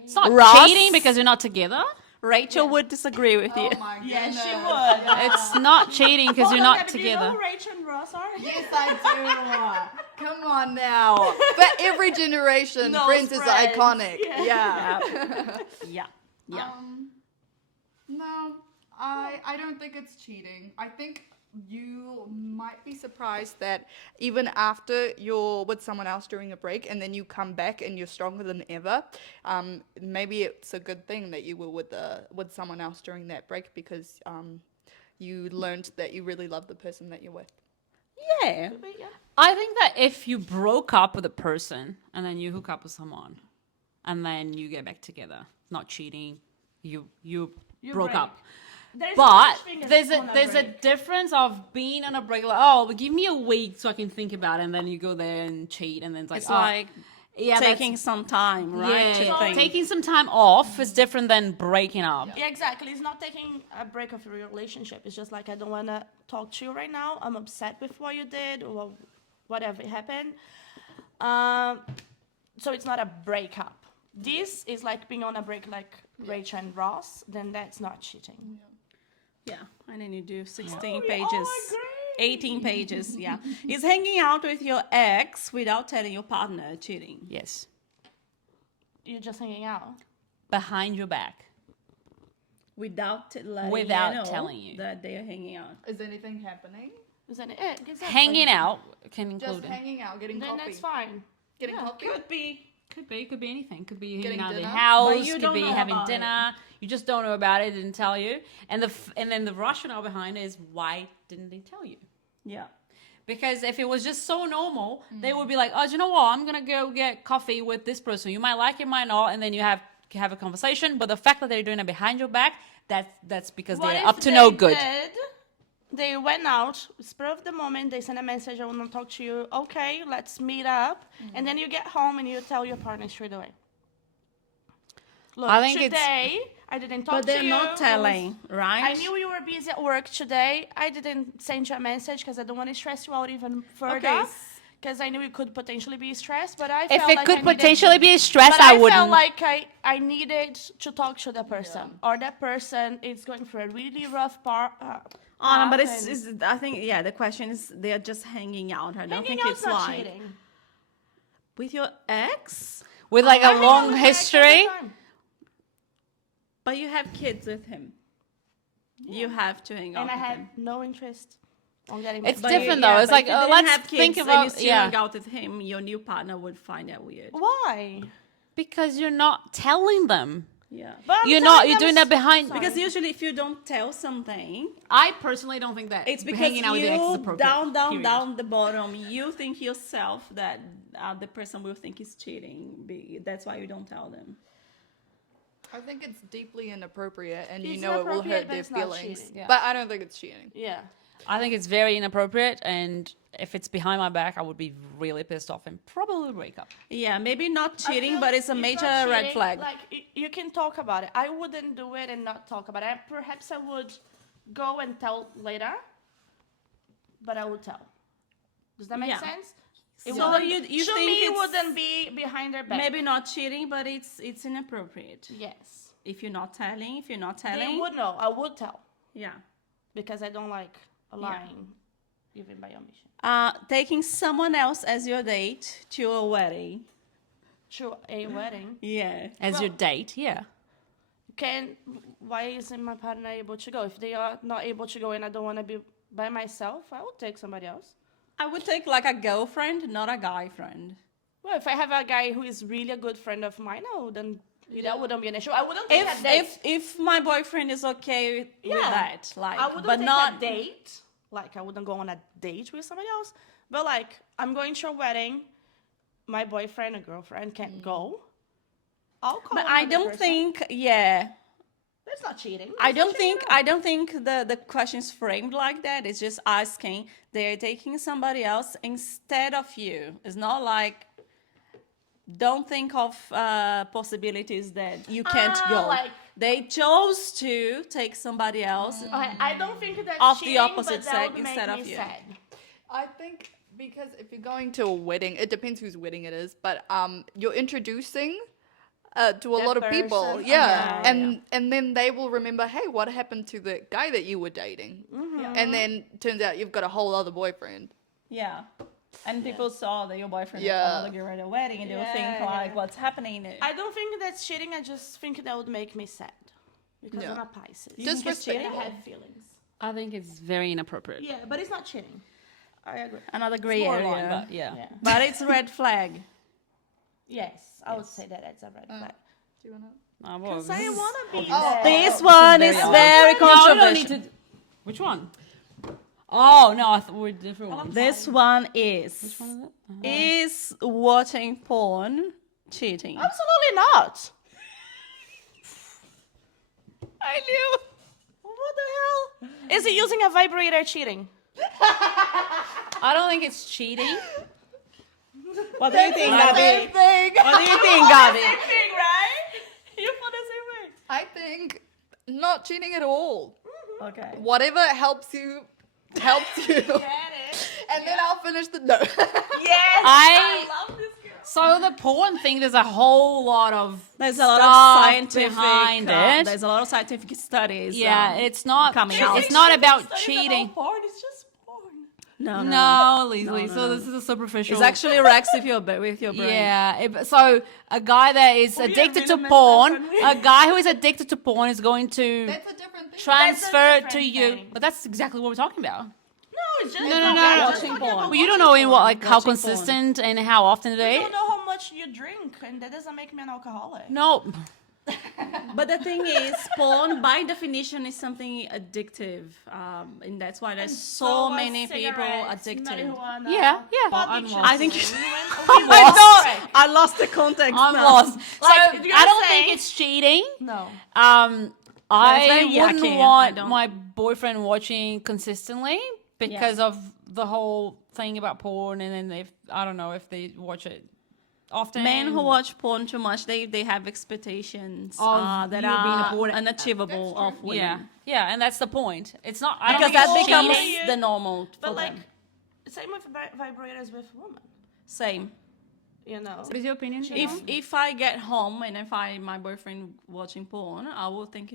It's not Ross? cheating because you're not together. Rachel would disagree with you. my Yes, goodness. she would. It's not cheating because Hold you're on, not Gabby, together. Do you know who Rachel and Ross are? Yes, I do. Come on now. For every generation, Knows Friends is Friends. iconic. Yeah. Yeah. Yeah. No, I don't think it's cheating. I think you might be surprised that even after you're with someone else during a break and then you come back and you're stronger than ever, maybe it's a good thing that you were with someone else during that break because you learned that you really love the person that you're with. Yeah. I think that if you broke up with a person and then you hook up with someone, and then you get back together. Not cheating. You broke break. up. There's But such thing as there's on a break. difference of being on a break. Like, oh, well, give me a week so I can think about it, and then you go there and cheat, and then it's like, It's oh, like yeah, that's- taking some time, right? yeah, to think. taking some time off is different than breaking up. Yeah, exactly. It's not taking a break of your relationship. It's just like, I don't want to talk to you right now. I'm upset with what you did or whatever happened. So it's not a breakup. This is like being on a break like Rachel and Ross. Then that's not cheating. Yeah, and then you do 16 we pages, all agree. 18 pages. Yeah, is hanging out with your ex without telling your partner cheating. Yes, You're just hanging out. behind your back. Without letting Without you know telling you. that they are hanging out. Is anything happening? Is that it? Exactly. Hanging out can Just include it. hanging out, getting Then coffee. that's fine. Getting coffee. Could be. Could be anything. Could be Getting hanging out at the dinner. house. But you Could don't be know having about dinner. You just don't know about it. Didn't tell you. And then the rationale behind it is, why didn't they tell you? Yeah. Because if it was just so normal, they would be like, oh, do you know what? I'm gonna go get coffee with this person. You might like it, might not, and then you have a conversation. But the fact that they're doing it behind your back, that's because What they're if up to no they good. did? They went out, spur of the moment, they sent a message, I want to talk to you. Okay, let's meet up. And then you get home and you tell your partner straight away. Look, I think it's- today, I didn't talk But to they're you. not telling, right? I knew you were busy at work today. I didn't send you a message because I don't want to stress you out even further. Okay. Because I knew you could potentially be stressed, but I If felt it like could I needed- potentially be a stress, but I I wouldn't. felt like I needed to talk to that person, or that person is going through a really rough part. Anna, but path and I think, yeah, the question is they're just hanging out. I don't hanging think out's it's not like cheating. with your ex, With like a I hang out long with my ex all the history. time. but you have kids with him. You have to hang out And I with had him. no interest on getting It's married. different you- though. yeah, It's but like, if you didn't let's have kids think and you about still hang out with him, your new partner would find that weird. Why? because you're not telling them. Yeah. But I'm You're telling you're them doing that behind. sorry. Because usually if you don't tell something, I personally don't think that it's because hanging out with your ex is you appropriate. period. down the bottom, you think yourself that the person will think is cheating. That's why you don't tell them. I think it's deeply inappropriate, and you It's know it will inappropriate, hurt but their it's not feelings. cheating. Yeah. But I don't think it's cheating. Yeah. I think it's very inappropriate, and if it's behind my back, I would be really pissed off and probably break up. Yeah, maybe not I cheating, feel but it's a not major red cheating. flag. Like you can talk about it. I wouldn't do it and not talk about it. Perhaps I would go and tell later, but I would tell. Does that make Yeah. sense? It So wouldn't- you to think me, it it's wouldn't be behind their back. maybe not cheating, but it's inappropriate. Yes. If you're not telling, They would know. I would tell yeah. because I don't like lying, even by omission. Taking someone else as your date to a wedding. To a wedding. Yeah. As your date, yeah. Why isn't my partner able to go? If they are not able to go and I don't want to be by myself, I would take somebody else. I would take like a girlfriend, not a guy friend. Well, if I have a guy who is really a good friend of mine, that wouldn't be an issue. I wouldn't take a date. If my boyfriend is okay with that, like, I wouldn't but take not a date. Like, I wouldn't go on a date with somebody else. But like, I'm going to a wedding. My boyfriend or girlfriend can't go. I'll call. But I another don't person. think, yeah. That's not cheating. I That's don't not cheating think at all. I don't think the question's framed like that. It's just asking they're taking somebody else instead of you. It's not like don't think of possibilities that you can't go. like- they chose to take somebody else. I don't think that's Of the cheating, opposite but that sex would instead make of me you. sad. I think because if you're going to a wedding, it depends whose wedding it is, but you're introducing to a That lot of people, person. yeah. Yeah, And then they will remember, hey, what happened to the guy that you were dating? And then turns out you've got a whole other boyfriend. Yeah. And people saw that your boyfriend Yeah. had another girl at a wedding, and they will think like, Yeah. "What's happening?" I don't think that's cheating. I just think that would make me sad because Yeah. I'm a Pisces. You Just think it's respect- I cheating? have feelings. I think it's very inappropriate. Yeah, but it's not cheating. I agree. Another gray More area, line, but yeah. Yeah. but it's red flag. Yes, I would say that that's a red flag. Do you want to? Ah, well, Because I want to be Oh. there. This one is very No, we don't controversial. need to. Which one? Oh no, I thought we're different ones. This one is Which one is it? is watching porn cheating. Absolutely not. I knew. What the hell? Is he using a vibrator cheating? I don't think it's cheating. What do you think, Gabby? Same thing. What do you think, Gabby? Thing, right? You feel the same way. I think not cheating at all. Okay. Whatever helps you, helps you. Get it? And then I'll finish the no. Yes. I love this girl. so the porn thing. There's a whole lot of There's a lot stuff of scientific behind it. There's a lot of scientific studies. Yeah, it's not coming out. It's not about Studies cheating. porn. It's just porn. no, No, Leslie. No, So no. this is a superficial. It's actually Rex with your brain. Yeah. So a guy that is are addicted to really messed porn, up, aren't we? a guy who is addicted to porn is going to That's a different thing. transfer it to different you. thing. But that's exactly what we're talking about. No, it's just No. Watching porn. But you don't know in what like how Watching porn. consistent and how often You they. don't know how much you drink, and that doesn't make me an alcoholic. No. But the thing is, porn by definition is something addictive, and that's why there's so many people addicted. Yeah. I'm lost. I think lost. I lost the context. I'm now. lost. So Like, you're I don't saying- think it's cheating. No. I very wouldn't yucky. I want don't- my boyfriend watching consistently because of the whole thing about porn, and then I don't know if they watch it often. Men who watch porn too much, they have expectations Of that you being a are porn- unachievable of women. yeah, and that's the point. It's not I don't Because think that it's becomes cheating. the normal for But like, them. same with vibrators with women. Same. You know. What is your opinion? If I get home and if my boyfriend watching porn, I will think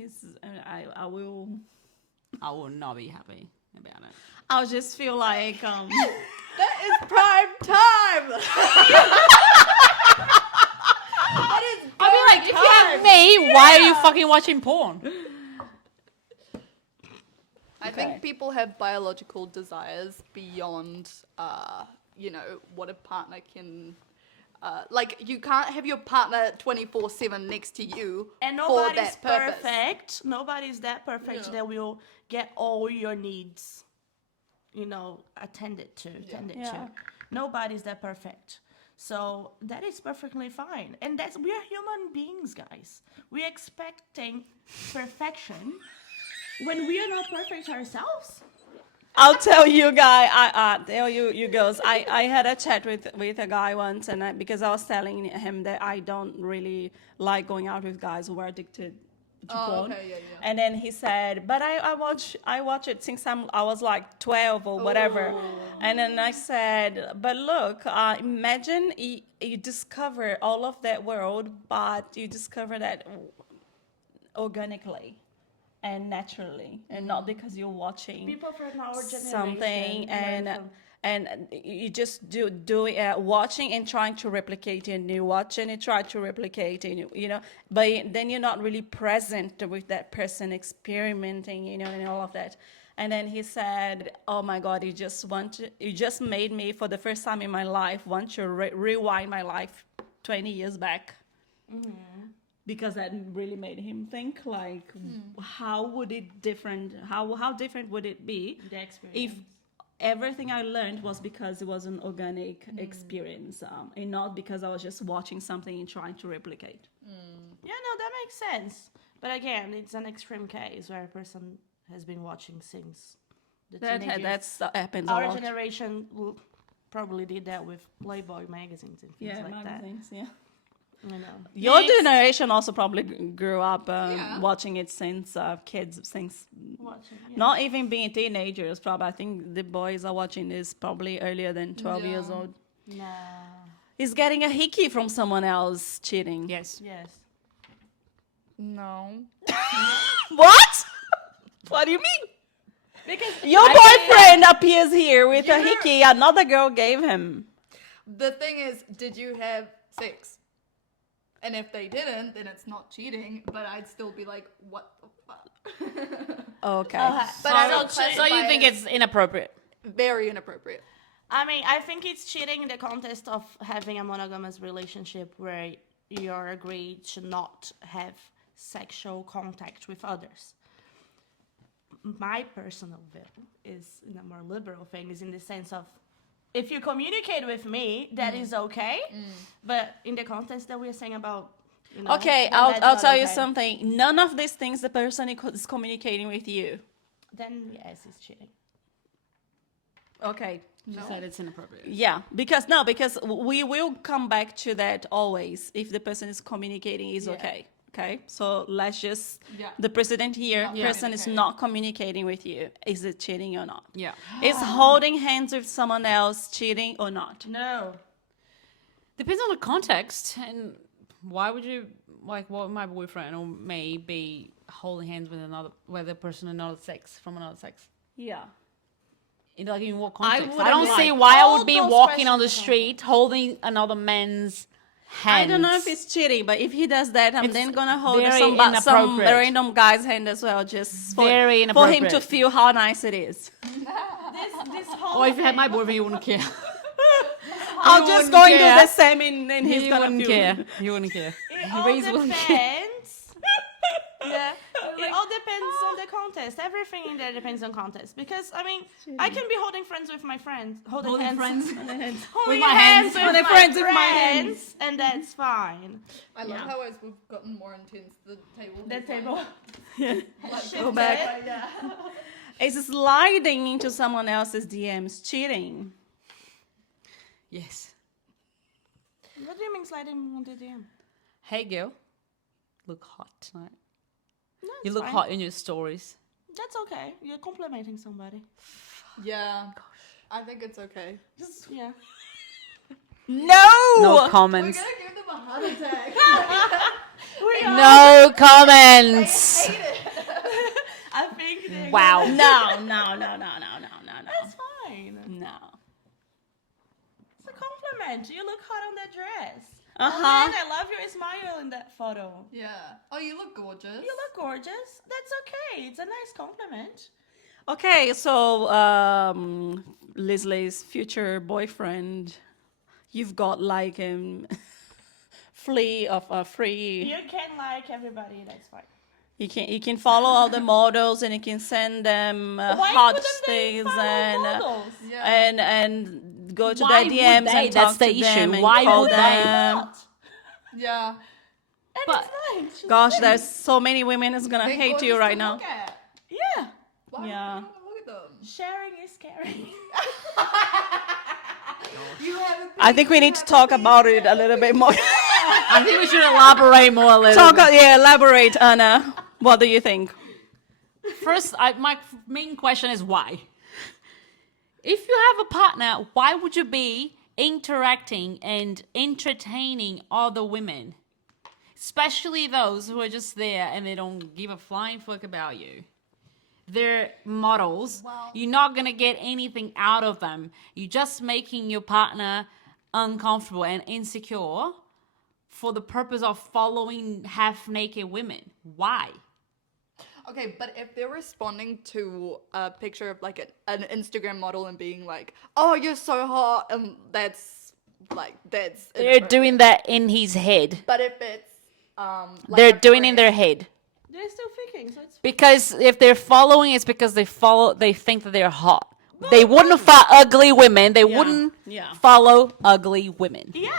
I will not be happy about it. I'll just feel like That is prime time. That is I'll be like, if you have me, why are you fucking watching porn? I think people have biological desires beyond, what a partner can. Like, you can't have your partner 24/7 next to you And for nobody's that purpose. perfect. Nobody's that perfect that will get all your needs, attended to. Yeah. Nobody's that perfect. So that is perfectly fine. And we are human beings, guys. We're expecting perfection when we are not perfect ourselves. I'll tell you, you girls. I had a chat with a guy once, and because I was telling him that I don't really like going out with guys who are addicted to porn. Okay, yeah. And then he said, "But I watch it since I was like 12 or whatever." And then I said, "But look, imagine you discover all of that world, but you discover that organically and naturally, and not because you're watching People from our generation. something learn and from- and you just do watching and trying to replicate, and you watch and you try to replicate, and but then you're not really present with that person experimenting, and all of that." And then he said, "Oh my God, you just made me for the first time in my life want to rewind my life 20 years back." Because that really made him think like, how different would it be The experience. if everything I learned was because it was an organic experience, and not because I was just watching something and trying to replicate. Yeah, no, that makes sense. But again, it's an extreme case where a person has been watching since the teenagers. That happens a Our lot. generation probably did that with Playboy magazines and things like magazines, yeah. that. Your generation also probably grew up watching it since Watching, not even being teenagers. Probably, I think the boys are watching this probably earlier than 12 years old. Nah. He's getting a hickey from someone else cheating. Yes. Yes. No. What? What do you mean? Because Your boyfriend appears here with a hickey another girl gave him. The thing is, did you have sex? And if they didn't, then it's not cheating. But I'd still be like, what the fuck? Okay. But I don't So you classify think it it's inappropriate? very inappropriate. I mean, I think it's cheating in the context of having a monogamous relationship where you're agreed to not have sexual contact with others. My personal view is in a more liberal thing, is in the sense of if you communicate with me, that is okay. But in the context that we're saying about, Okay, then that's I'll not tell you okay. something. None of these things the person is communicating with you. Then yes, it's cheating. Okay. She said it's inappropriate. Yeah, because we will come back to that always if the person is communicating is okay. Okay, so let's just the precedent here. Person is not communicating with you. Is it cheating or not? Yeah. Is holding hands with someone else cheating or not? No. Depends on the context, and why would you like? What my boyfriend or me be holding hands with a person from another sex? Yeah. In what context? I wouldn't don't like see why I all would be those walking on the questions. street holding another man's hand. I don't know if it's cheating, but if he does that, I'm It's then gonna hold very some inappropriate. random guy's hand as well, just Very for him to inappropriate. feel how nice it is. This whole Or if you had my boyfriend, you wouldn't care. I'll just wouldn't go and do care. the same, and he's He gonna wouldn't feel. care. He wouldn't care. It He all really wouldn't care. depends. Yeah, it all depends on the context. Everything in there depends on context. Because I mean, I can be holding friends with my friends, holding hands, holding my hands hands. with Holding my friends with friends, my hands. and that's fine. I love how as we've gotten more intense, the table. The is table. Go back. Is sliding into someone else's DMs cheating? Yes. What do you mean sliding on the DM? Hey, girl. Look hot tonight. No, You it's look fine. hot in your stories. That's okay. You're complimenting somebody. Yeah. I think it's okay. Just yeah. No. No We're comments. gonna give them a heart attack. No comments. I think they're Wow. No. That's fine. No. It's a compliment. You look hot on that dress. Uh Oh, huh. man, I love your smile in that photo. Yeah. Oh, you look gorgeous. You look gorgeous. That's okay. It's a nice compliment. Okay, so Leslie's future boyfriend, you've got like free. You can like everybody. That's fine. You can follow all the models and you can send them Why hot couldn't they things follow and models? and go to Why their would DMs they? and That's talk the to them issue. and Why call would they? them. Yeah. And But- it's fine. Just Gosh, wait. there's so many women is gonna They're hate you gorgeous right to now. look at. Yeah. Why Yeah. would you wanna look at them? Sharing is caring. I think we need to talk about it a little bit more. I think we should elaborate more a little. Elaborate, Anna. What do you think? First, my main question is why? If you have a partner, why would you be interacting and entertaining other women? Especially those who are just there and they don't give a flying fuck about you. They're models. You're not going to get anything out of them. You're just making your partner uncomfortable and insecure for the purpose of following half-naked women. Why? Okay, but if they're responding to a picture of like an Instagram model and being like, "Oh, you're so hot," that's They're doing that in his head. But if it's like They're a doing in friend- their head. They're still thinking, so it's Because if they're following, it's because they think that they're hot. They wouldn't follow ugly women. They wouldn't Yeah. follow ugly women. yeah.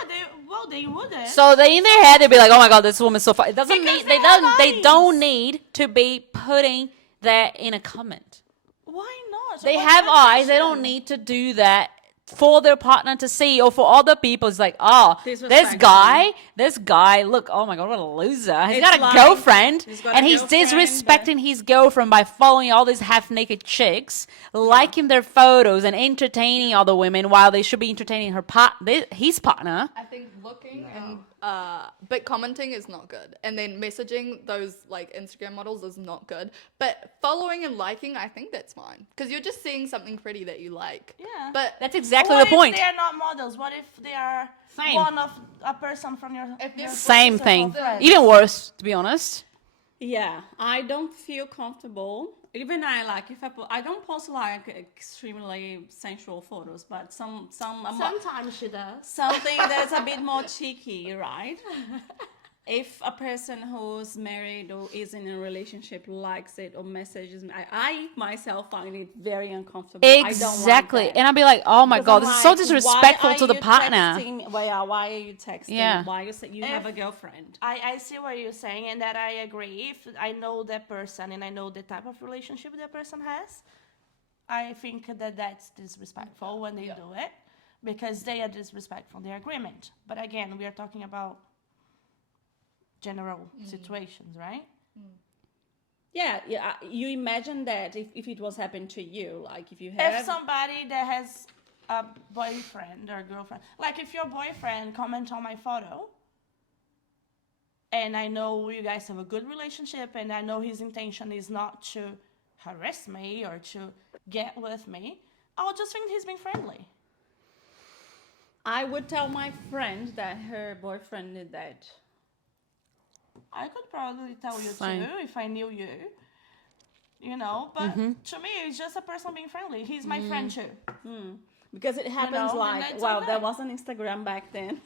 They wouldn't. So they in their head they'd be like, "Oh my god, this woman's so fine." It doesn't Because need they have they don't eyes. need to be putting that in a comment. Why not? They What's have the eyes. They question? don't need to do that for their partner to see or for other people. It's like, oh, Disrespectful. this guy, look, oh my god, what a loser. He's It's got a like- girlfriend he's got and a he's girlfriend, disrespecting his girlfriend by following all these half-naked chicks, liking their photos and entertaining other women while they should be entertaining his partner. I think looking and but commenting is not good, and then messaging those like Instagram models is not good. But following and liking, I think that's fine because you're just seeing something pretty that you like. Yeah. But That's exactly What the point. if they are not models? What if they are Same. one of a person from your Same circle thing. of friends? Even worse, to be honest. Yeah, I don't feel comfortable. Even I don't post like extremely sensual photos, but Sometimes she does. something that's a bit more cheeky, right? if a person who's married or is in a relationship likes it or messages me, I myself find it very uncomfortable. Exactly. I don't like that. And I'll be like, oh my Because God, I'm this is so like, disrespectful why to are the you partner. texting- why are you texting? Yeah. Why you say you have a girlfriend? I see what you're saying, and that I agree. If I know that person and I know the type of relationship that person has, I think that that's disrespectful when they do it, because they are disrespectful their agreement. But again, we are talking about general situations, right? Yeah, yeah. You imagine that if it was happened to you, like if you have If somebody that has a boyfriend or girlfriend, like if your boyfriend comment on my photo, and I know you guys have a good relationship, and I know his intention is not to harass me or to get with me, I'll just think he's being friendly. I would tell my friend that her boyfriend did that. I could probably tell you Same. too if I knew you. You know, but to me, it's just a person being friendly. He's my friend too. Because it happens know, and like, that's well, okay. there wasn't Instagram back then.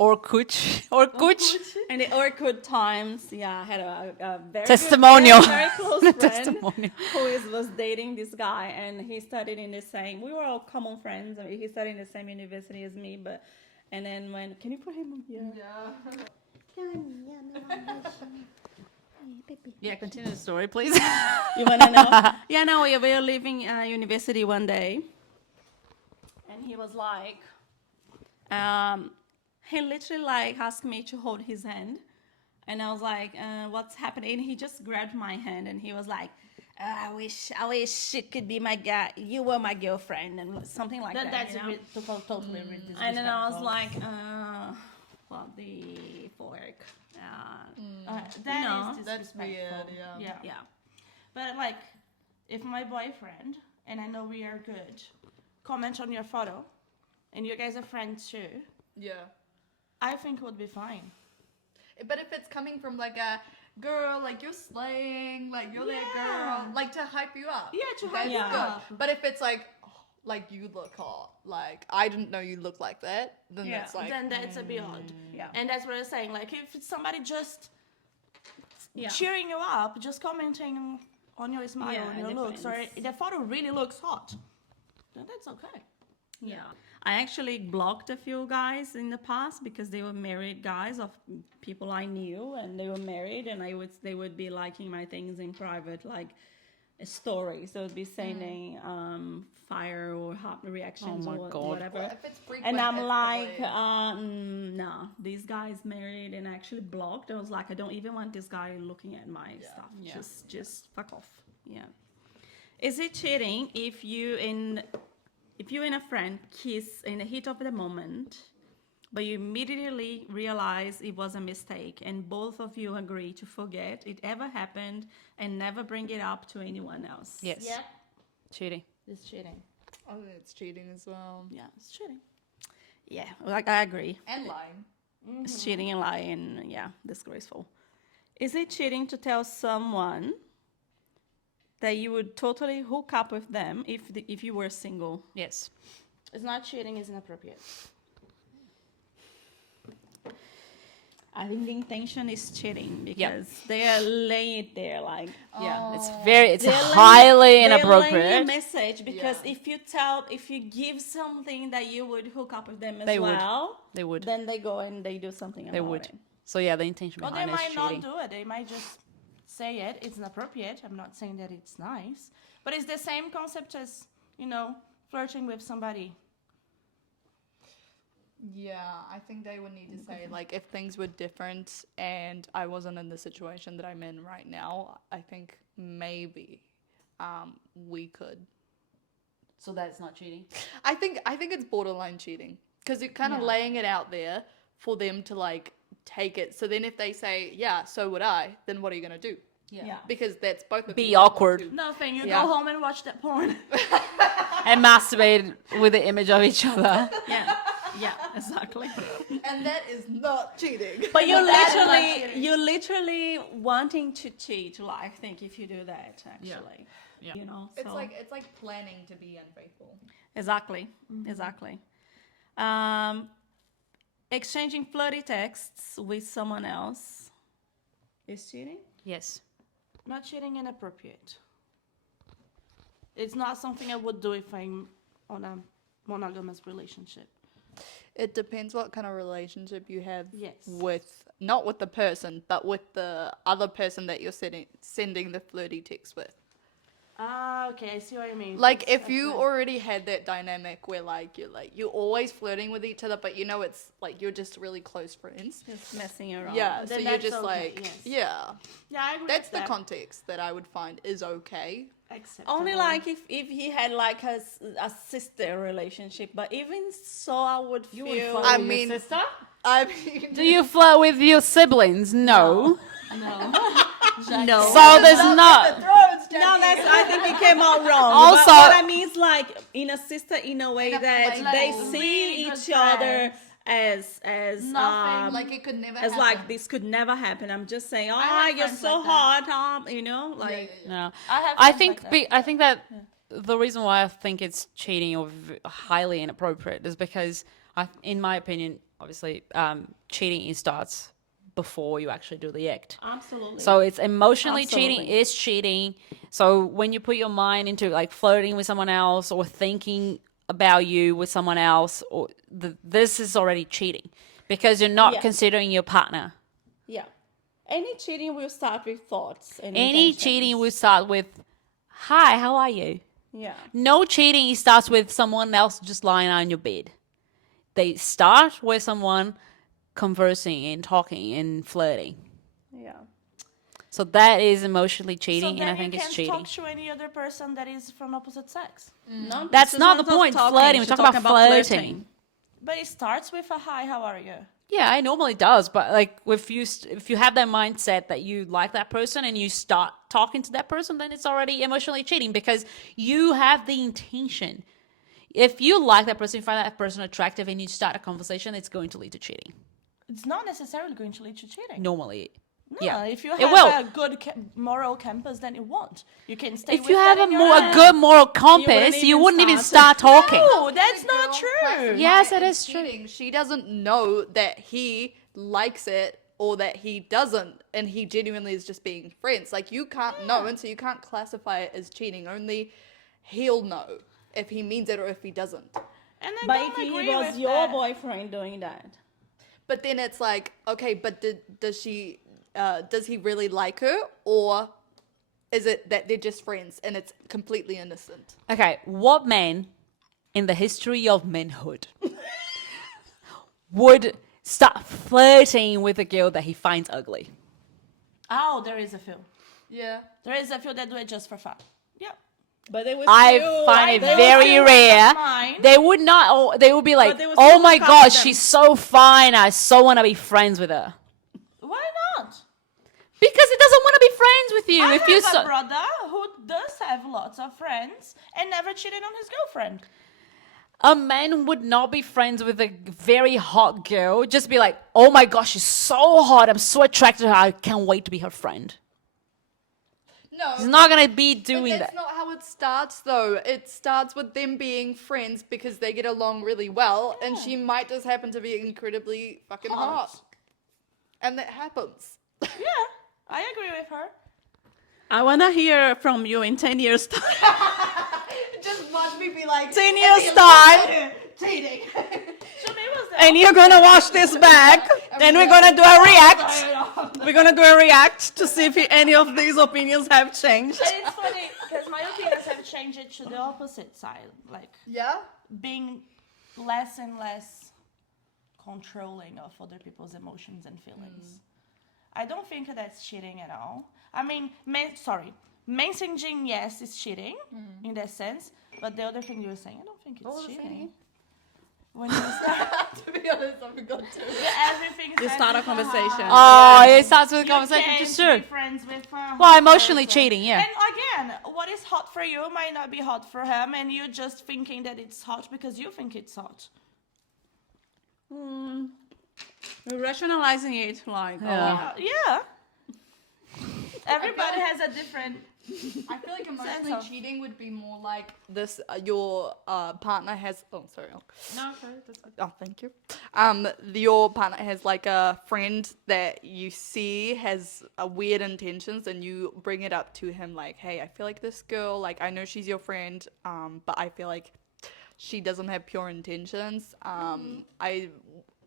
Orkut. In the Orkut times, yeah, I had a very Testimonial. good friend, very close friend Testimonial. who was dating this guy, and he studied in the same. We were all common friends. I mean, he studied in the same university as me, but and then when can you put him on here? Yeah, continue the story, please. You wanna know? Yeah, no, we were leaving university one day, and he was like, he literally like asked me to hold his hand, and I was like, what's happening? And he just grabbed my hand, and he was like, I wish it could be my guy. You were my girlfriend, and something like that. That's you know? totally disrespectful. And then I was like, what the fork? That know, is That's weird, disrespectful. yeah. Yeah. But like, if my boyfriend and I know we are good, comment on your photo, and you guys are friends too, Yeah. I think it would be fine. But if it's coming from like a girl, like you're slaying, like you're that girl, like to hype you up. Yeah, to hype that's you Yeah. up. good. But if it's like, oh, like you look hot, like I didn't know you look like that, then Yeah. that's like, Then that's a bit odd. Yeah. And that's what I was saying. Like, if it's somebody just Yeah. cheering you up, just commenting on your smile, Yeah, on your it looks, or depends. the photo really looks hot, then that's okay. Yeah. I actually blocked a few guys in the past because they were married guys of people I knew, and they were married, and they would be liking my things in private, like stories. They would be sending fire or hot reactions Oh my or God. whatever. well, if it's frequent, And I'm it's like, probably- no, this guy is married, and I actually blocked. I was like, I don't even want this guy looking at my stuff. Yeah. Just fuck off. Yeah. Is it cheating if you and a friend kiss in the heat of the moment, but you immediately realize it was a mistake, and both of you agree to forget it ever happened and never bring it up to anyone else? Yes. Yeah, Cheating. it's cheating. I think it's cheating as well. Yeah, it's cheating. Yeah, like I agree. And lying. It's cheating and lying. Yeah, disgraceful. Is it cheating to tell someone that you would totally hook up with them if you were single? Yes. It's not cheating, it's inappropriate. I think the intention is cheating because they are laying it there like. Yeah. It's They're highly laying a inappropriate. message because Yeah. if you give something that you would hook up with them as They would. well, They would. then they go and they do something They about would. it. So yeah, the intention Or they behind it is might not cheating. do it. They might just say it. It's inappropriate. I'm not saying that it's nice. But it's the same concept as, flirting with somebody. Yeah, I think they would need to say like if things were different and I wasn't in the situation that I'm in right now, I think maybe we could. So that's not cheating. I think it's borderline cheating because you're kind of laying it out there for them to like take it. So then if they say, yeah, so would I, then what are you gonna do? Yeah. Because that's both of Be you want awkward. to. Nothing. You Yeah. go home and watch that porn. And masturbate with the image of each other. Yeah. Yeah, exactly. And that is not cheating. But you're That is not literally cheating. you're literally wanting to cheat, like, I think, if you do that actually. Yeah. You know. It's so- like planning to be unfaithful. Exactly. Exactly. exchanging flirty texts with someone else is cheating? Yes. Not cheating, inappropriate. It's not something I would do if I'm on a monogamous relationship. It depends what kind of relationship you have Yes. with, not with the person, but with the other person that you're sending the flirty text with. Ah, okay, I see what you mean. Like That's- if you that's already had that dynamic where you're always flirting with each other, but you know it's like you're just really close friends. Just messing around. Yeah, so Then you're that's just okay, like, yes. yeah. Yeah, I agree That's with the that. context that I would find is okay. Acceptable. Only like if he had like a sister relationship, but even so, I would You feel. would flirt I with mean- your sister? I mean, Do you flirt with your siblings? No. No. So there's not. No, that's. I think it came out wrong. Also- but what I mean is like in a sister, in a way In a that play they level. see Really good each other friends. as Nothing like it could never as happen. like this could never happen. I'm just saying, oh, have you're friends so like hot, you know, like. No. I have I friends think like that. I think that the reason why I think it's cheating or highly inappropriate is because, in my opinion, obviously, cheating starts before you actually do the act. Absolutely. So it's emotionally cheating Absolutely. is cheating. So when you put your mind into like flirting with someone else or thinking about you with someone else, or this is already cheating because you're not Yeah. considering your partner. Yeah. Any cheating will start with thoughts. And Any intentions. cheating will start with, "Hi, how are you?" Yeah. No cheating starts with someone else just lying on your bed. They start with someone conversing and talking and flirting. Yeah. So that is emotionally cheating, so and I then think you it's can't cheating. talk to any other person that is from opposite sex. No, That's she's not the just point. talking. Flirting. We're She's talking about flirting. But it starts with a hi, how are you? Yeah, it normally does, but like if you have that mindset that you like that person and you start talking to that person, then it's already emotionally cheating because you have the intention. If you like that person, you find that person attractive, and you start a conversation, it's going to lead to cheating. It's not necessarily going to lead to cheating. Normally, No, yeah, if you it have will. a good moral compass, then it won't. You can stay If with you that have in your a head. good moral compass, you even wouldn't even start. start talking. No, that's The not girl true. classified Yes, it as is true. cheating. She doesn't know that he likes it or that he doesn't, and he genuinely is just being friends. Like you can't know, and so you can't classify it as cheating. Only he'll know if he means it or if he doesn't. And I But don't if he agree was with your that. boyfriend doing that, But then it's like, okay, but does he really like her, or is it that they're just friends and it's completely innocent? Okay, what man in the history of manhood would start flirting with a girl that he finds ugly? Oh, there is a few. Yeah. There is a few that do it just for fun. Yep. but they would. I still, find it they would very still- rare. mine. They would not. They would be like, they would "Oh still my look up gosh, to them. she's so fine. I so want to be friends with her." Why not? Because he doesn't want to be friends with you. I If you have a brother who does have lots of friends and never cheated on his girlfriend. a man would not be friends with a very hot girl, just be like, "Oh my gosh, she's so hot. I'm so attracted to her. I can't wait to be her friend." No. He's not gonna be But doing that's that. not how it starts, though. It starts with them being friends because they get along really well, and she might just happen to be incredibly fucking hot. And that happens. Yeah, I agree with her. I want to hear from you in 10 years' time. Just watch me be like, 10 years' time. cheating. Shami was there. And you're going to watch this back. Then we're going to do a react. We're going to do a react to see if any of these opinions have changed. And it's funny because my opinions have changed it to the opposite side, like Yeah? being less and less controlling of other people's emotions and feelings. I don't think that's cheating at all. I mean, messaging, yes, is cheating in that sense, but the other thing you were saying, I don't think it's What was I cheating. saying? When you start To be honest, I forgot to. everything, You start a conversation. Oh, it starts with a you conversation. can't Just true. be friends with a Well, hot emotionally person. cheating, yeah. And again, what is hot for you might not be hot for him, and you're just thinking that it's hot because you think it's hot. We're rationalizing it like, Yeah. Yeah. Everybody has a different I feel like emotionally Sense of- cheating would be more like this. Your partner has. Oh, sorry. No, sorry, that's fine. Oh, thank you. Your partner has like a friend that you see has weird intentions, and you bring it up to him like, "Hey, I feel like this girl. Like, I know she's your friend, but I feel like she doesn't have pure intentions.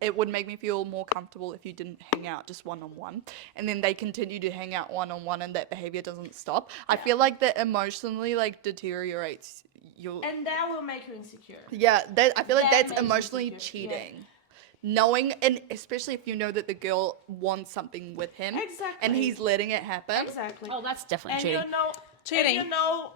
It would make me feel more comfortable if you didn't hang out just one-on-one." And then they continue to hang out one-on-one, and that behavior doesn't stop. I feel like that emotionally like deteriorates your. And that will make you insecure. Yeah, I feel like That that's makes you emotionally insecure, cheating. Knowing, and especially if you know that the girl wants something with him, Exactly. and he's letting it happen. Exactly. Oh, that's definitely And cheating. you know, Cheating. And you know,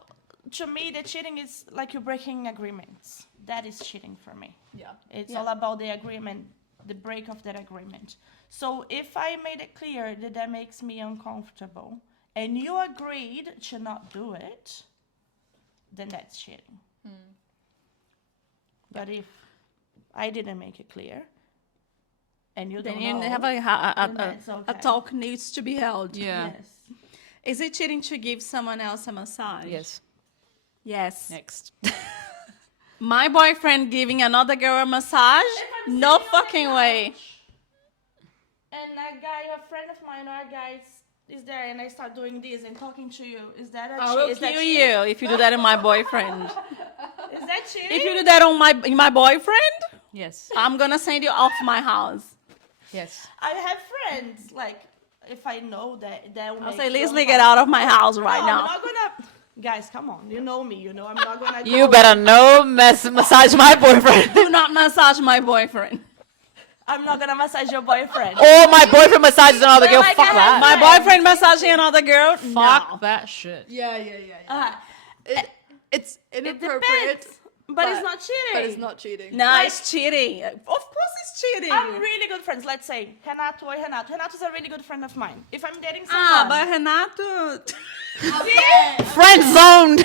to me, the cheating is like you're breaking agreements. That is cheating for me. Yeah. It's all about the agreement, the break of that agreement. So if I made it clear that that makes me uncomfortable, and you agreed to not do it, then that's cheating. But if I didn't make it clear, and you Then don't you know, have then a that's okay. talk needs to be held. Yeah. Yes. Is it cheating to give someone else a massage? Yes. Yes. Next. My boyfriend giving another girl a massage? I'm No sitting on the fucking way. And a guy, a friend of mine, or a guy is there, and I start doing this and talking to you. Is that a I will is that kill cheating? you if you do that on my boyfriend. Is that cheating? If you do that on my boyfriend, Yes. I'm gonna send you off my house. Yes. I have friends, like, if I know that will I'll make say, you Leslie, get out of my house right No, now. I'm not gonna. Guys, come on. You know me. You know I'm not gonna. You go. better no massage my boyfriend. Do not massage my boyfriend. I'm not gonna massage your boyfriend. Or my boyfriend massages another But girl. like Fuck I that. have My friends. boyfriend massaging another girl? Fuck No. that shit. Yeah. Uh, It's it inappropriate. depends, but it's not cheating. But it's not cheating. No, it's cheating. Of course it's cheating. I'm really good friends. Let's say Renato or Renato. Renato's a really good friend of mine. If I'm dating someone, but Renato... Friend zoned.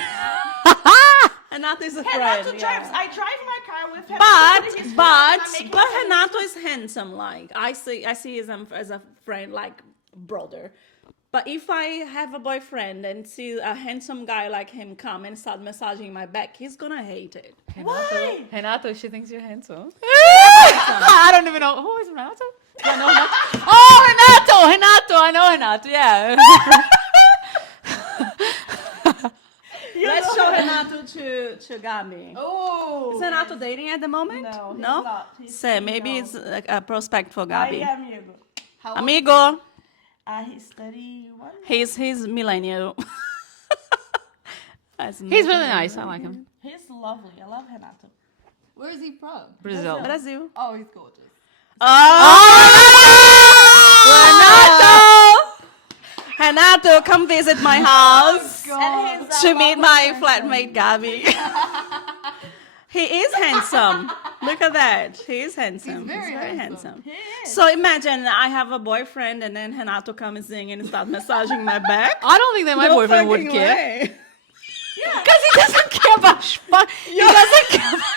Renato is a Renato friend. drives. Yeah. I drive my car with Renato. he's his friend, and I'm making But myself- Renato is handsome. Like I see him as a friend, like brother. But if I have a boyfriend and see a handsome guy like him come and start massaging my back, he's gonna hate it. Why? Renato, she thinks you're handsome. I don't even know. Who is Renato? Do I know Renato? Oh, Renato. I know Renato. Yeah. Let's show Renato to Gabi. Oh. Is Renato dating at the moment? No, he's No? not. He's Say, maybe no. it's a prospect for Ai, Gabi. amigo. Amigo, He's 31. he's millennial. He's really nice. I like him. He's lovely. I love Renato. Where is he from? Brazil. Brazil. Oh, he's gorgeous. Renato, come visit my house And he's to meet my flatmate Gabi. He is handsome. Look at that. He is handsome. He's very handsome. He is. So imagine I have a boyfriend and then Renato comes in and start massaging my back. I don't think that my No boyfriend would fucking care. way. Because he doesn't care about he doesn't care about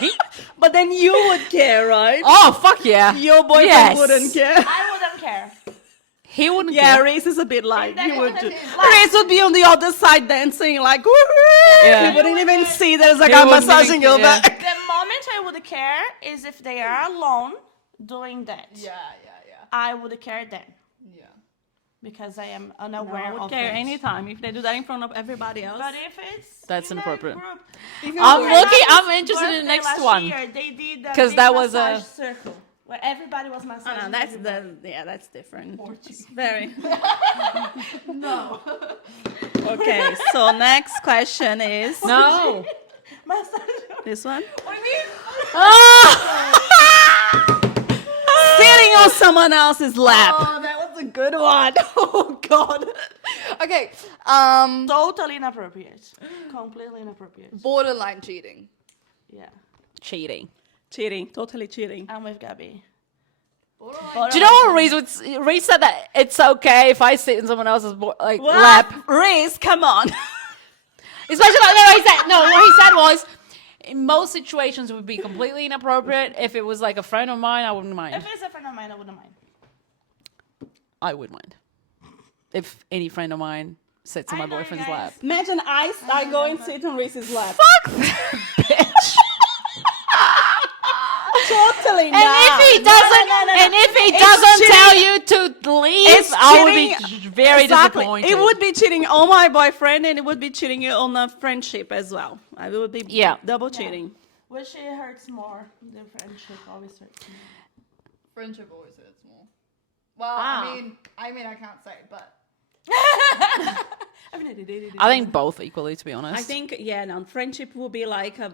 anything. But then you would care, right? Oh, fuck yeah. Your boyfriend Yes. wouldn't care. I wouldn't care. He wouldn't Yeah, care. Reese is a bit like that he would do. instance, like- Reese would be on the other side dancing like woohoo. Yeah. He wouldn't even see there's a He guy wouldn't massaging even- your yeah. back. The moment I would care is if they are alone doing that. Yeah. I would care then Yeah. because I am No, unaware I would of care it. anytime if they do that in front of everybody else. But if it's That's in a inappropriate. group, I'm Rena's looking. I'm interested in the birthday next last one. year, they did a 'Cause big that was a- massage circle where everybody was massaging. no, that's everybody. that's different. It's very. No. Okay, so next question is No. Massage. this one. What do you mean? Sitting on someone else's lap. Oh, that was a good one. Oh God. Okay. Totally inappropriate. Completely inappropriate. Borderline cheating. Yeah. Cheating. Cheating, totally cheating. I'm with Gabby. Do you know what Reese said that it's okay if I sit in someone else's lap? Reese, come on. Especially what he said was, in most situations it would be completely inappropriate. If it was like a friend of mine, I wouldn't mind. If it's a friend of mine, I wouldn't mind. I would mind. If any friend of mine sits on my I know, boyfriend's guys. lap. Imagine I go and sit on Reese's lap. Bitch. Totally And not. if he doesn't, and if he It's doesn't tell cheating. you to leave, It's I would be cheating. very Exactly. disappointed. It would be cheating on my boyfriend, and it would be cheating on a friendship as well. I would be Yeah. double cheating. Which it hurts more. The friendship always hurts more. Friendship always hurts more. Well, Ah. I mean, I can't say, but I think both equally, to be honest. I think no, friendship will be like a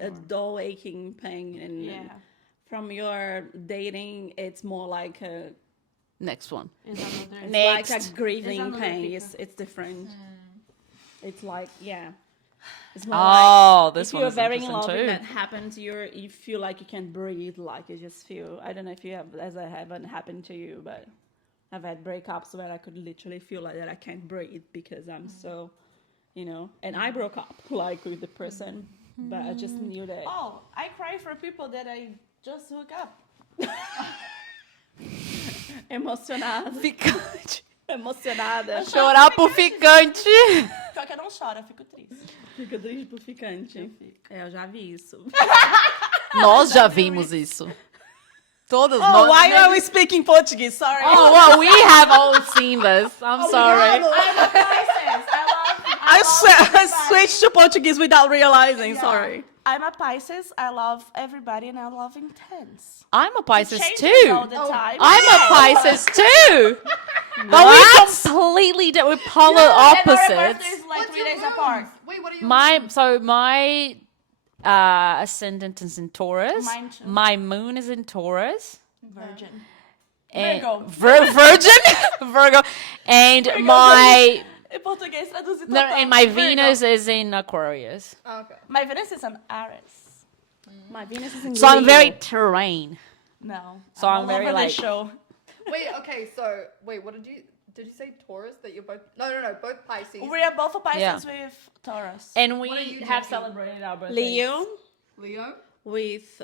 it's dull aching pain, and Yeah. from your dating, it's more like a next one. Is another. it's Next. like a grieving another pain. picture. It's different. It's like It's more Oh, like this if one you're is very in interesting love and too. that happens, you feel like you can't breathe, like you just feel. I don't know if you have, as I haven't happened to you, but I've had breakups where I could literally feel like that I can't breathe because I'm so, And I broke up like with the person, but I just knew that. Oh, I cry for people that I just hook up. Emocionada. Emocionada. Chorar por ficante. Pior que eu não choro, eu fico triste. Fica triste por ficante. Eu já vi isso. Nós já vimos isso. Todas Oh, nós. why are we speaking Portuguese? Sorry. Oh, well, we have all seen this. I'm sorry. I switched to Portuguese without realizing. Sorry. I'm a Pisces. I love everybody and I love intense. I'm a Pisces Changes too. all the time. I'm a Pisces too. But we're completely we're polar And our opposites. birthdays like what's 3 your days moons? apart. Wait, what are your My ascendant is in Taurus. Mine too. My moon is in Taurus. Virgin. And Virgo. Virgin, Virgo, and my Em português traduzido no, total. and my Virgo. Venus is in Aquarius. Oh, okay. My Venus is an Aries. My Venus is in So I'm Leo. very terrain. No. So I'm all very, over like- the show. Wait, okay, so what did you say Taurus that you're both No, both Pisces. We are both Pisces Yeah. with Taurus. And What are we you have doing? celebrated our birthdays. Leo Leo? with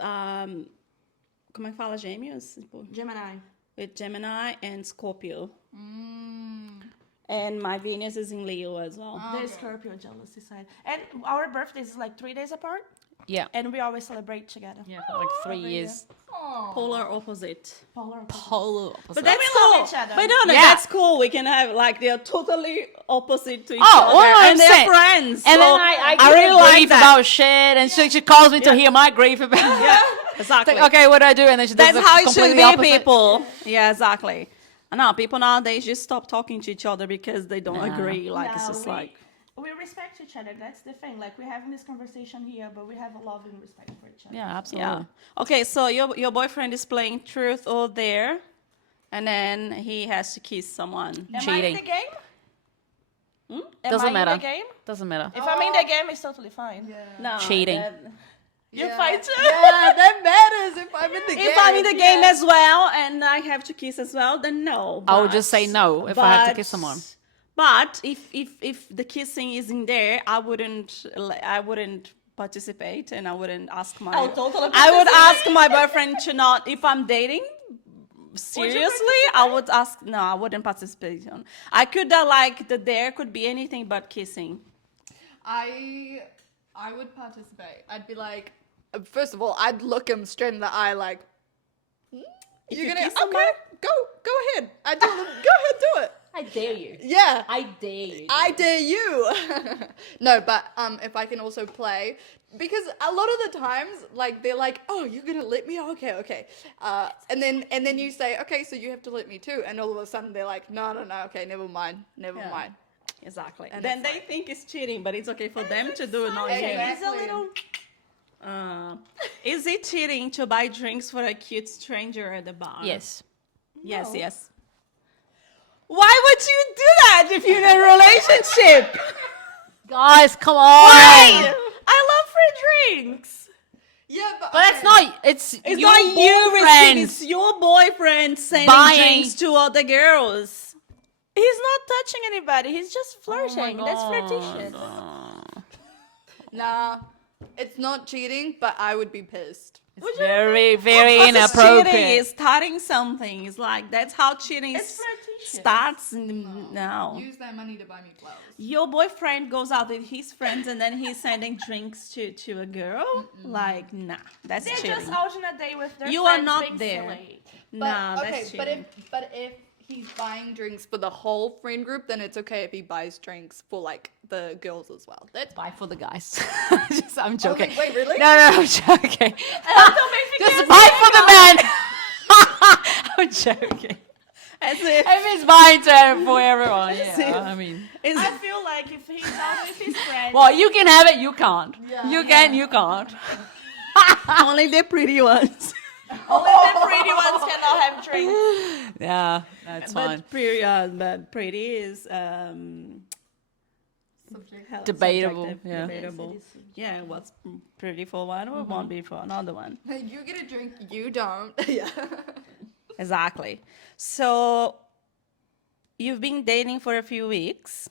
como é que fala gêmeos? Tipo, Gemini. with Gemini and Scorpio. And my Venus is in Leo as well. The Scorpio jealousy side. And our birthdays is like 3 days apart. Yeah. And we always celebrate together. Yeah, for like 3 years. Polar opposite. Polar opposite. Polar opposite. But that's we cool. love each other. But no, Yeah. that's cool. We can have like they're totally opposite to each Oh, other, 100%. and they're friends. And so then I give really her like grief that. about shit, and she calls me to hear my grief about. Yeah, exactly. Like, okay, what do I do? And then she does That's the how it should completely be, opposite. people. Yeah, exactly. No, people nowadays just stop talking to each other because they don't Nah. agree. Like it's No, just we- like we respect each other. That's the thing. Like we're having this conversation here, but we have a love and respect for each other. Yeah, absolutely. yeah. Okay, so your boyfriend is playing truth or dare, and then he has to kiss someone. Am I Cheating. in the game? Am Doesn't I matter. in the game? Doesn't matter. If I'm in the game, it's totally fine. No, Cheating. You Yeah. fight too. Yeah, that matters if I'm in the game. If I'm in the game as well and I have to kiss as well, then no. I would just say no if I have to kiss but- someone. But if the kissing is in there, I wouldn't participate and I wouldn't ask my. I'll totally I would participate. ask my boyfriend to not. If I'm dating, seriously, I would ask. No, I wouldn't participate. I could like the dare could be anything but kissing. I would participate. I'd be like, first of all, I'd look him straight in the eye, like, you gonna kiss okay? someone? Go ahead. I tell him, go ahead, do it. I dare you. Yeah. I dare you. I dare you. No, but if I can also play, because a lot of the times, like they're like, "Oh, you're gonna let me? Okay." And then you say, "Okay, so you have to let me too." And all of a sudden they're like, "No, okay, never mind. Yeah. Exactly. And Then it's they think it's cheating, but it's okay for them to do, not exciting. you. It's a little. Is it cheating to buy drinks for a cute stranger at the bar? Yes. Yes, yes. Why would you do that if you're in a relationship? Guys, come on. I love free drinks. Yeah, but But that's not. It's It's your not you boyfriend. receiving, it's your boyfriend sending Buying. drinks to other girls. He's not touching anybody. He's just Oh my flirting. That's flirtatious. God. Nah, it's not cheating, but I would be pissed. It's very, very Cheating inappropriate. is starting something. It's like that's how cheating It's flirtatious. starts now. Use that money to buy me flowers. Your boyfriend goes out with his friends and then he's sending drinks to a girl. Like, nah, that's They're cheating. just out on a day with their You are friends not being there. silly. Nah, okay, that's cheating. but if he's buying drinks for the whole friend group, then it's okay if he buys drinks for like the girls as well. That's Buy for the guys. I'm joking. wait, really? No, I'm joking. Don't make me Just cancel buy for the you. men. I'm joking. As if If it's buying for everyone, yeah. I mean, I feel like if he's out with his friends, well, you can have it, you can't. You can, you can't. only the pretty ones. only the pretty ones cannot have drinks. Yeah, that's fine. But pretty is Debatable, subjective, yeah. debatable. Yeah, what's pretty for one or won't be for another one. You get a drink, you don't. Yeah. Exactly. So you've been dating for a few weeks,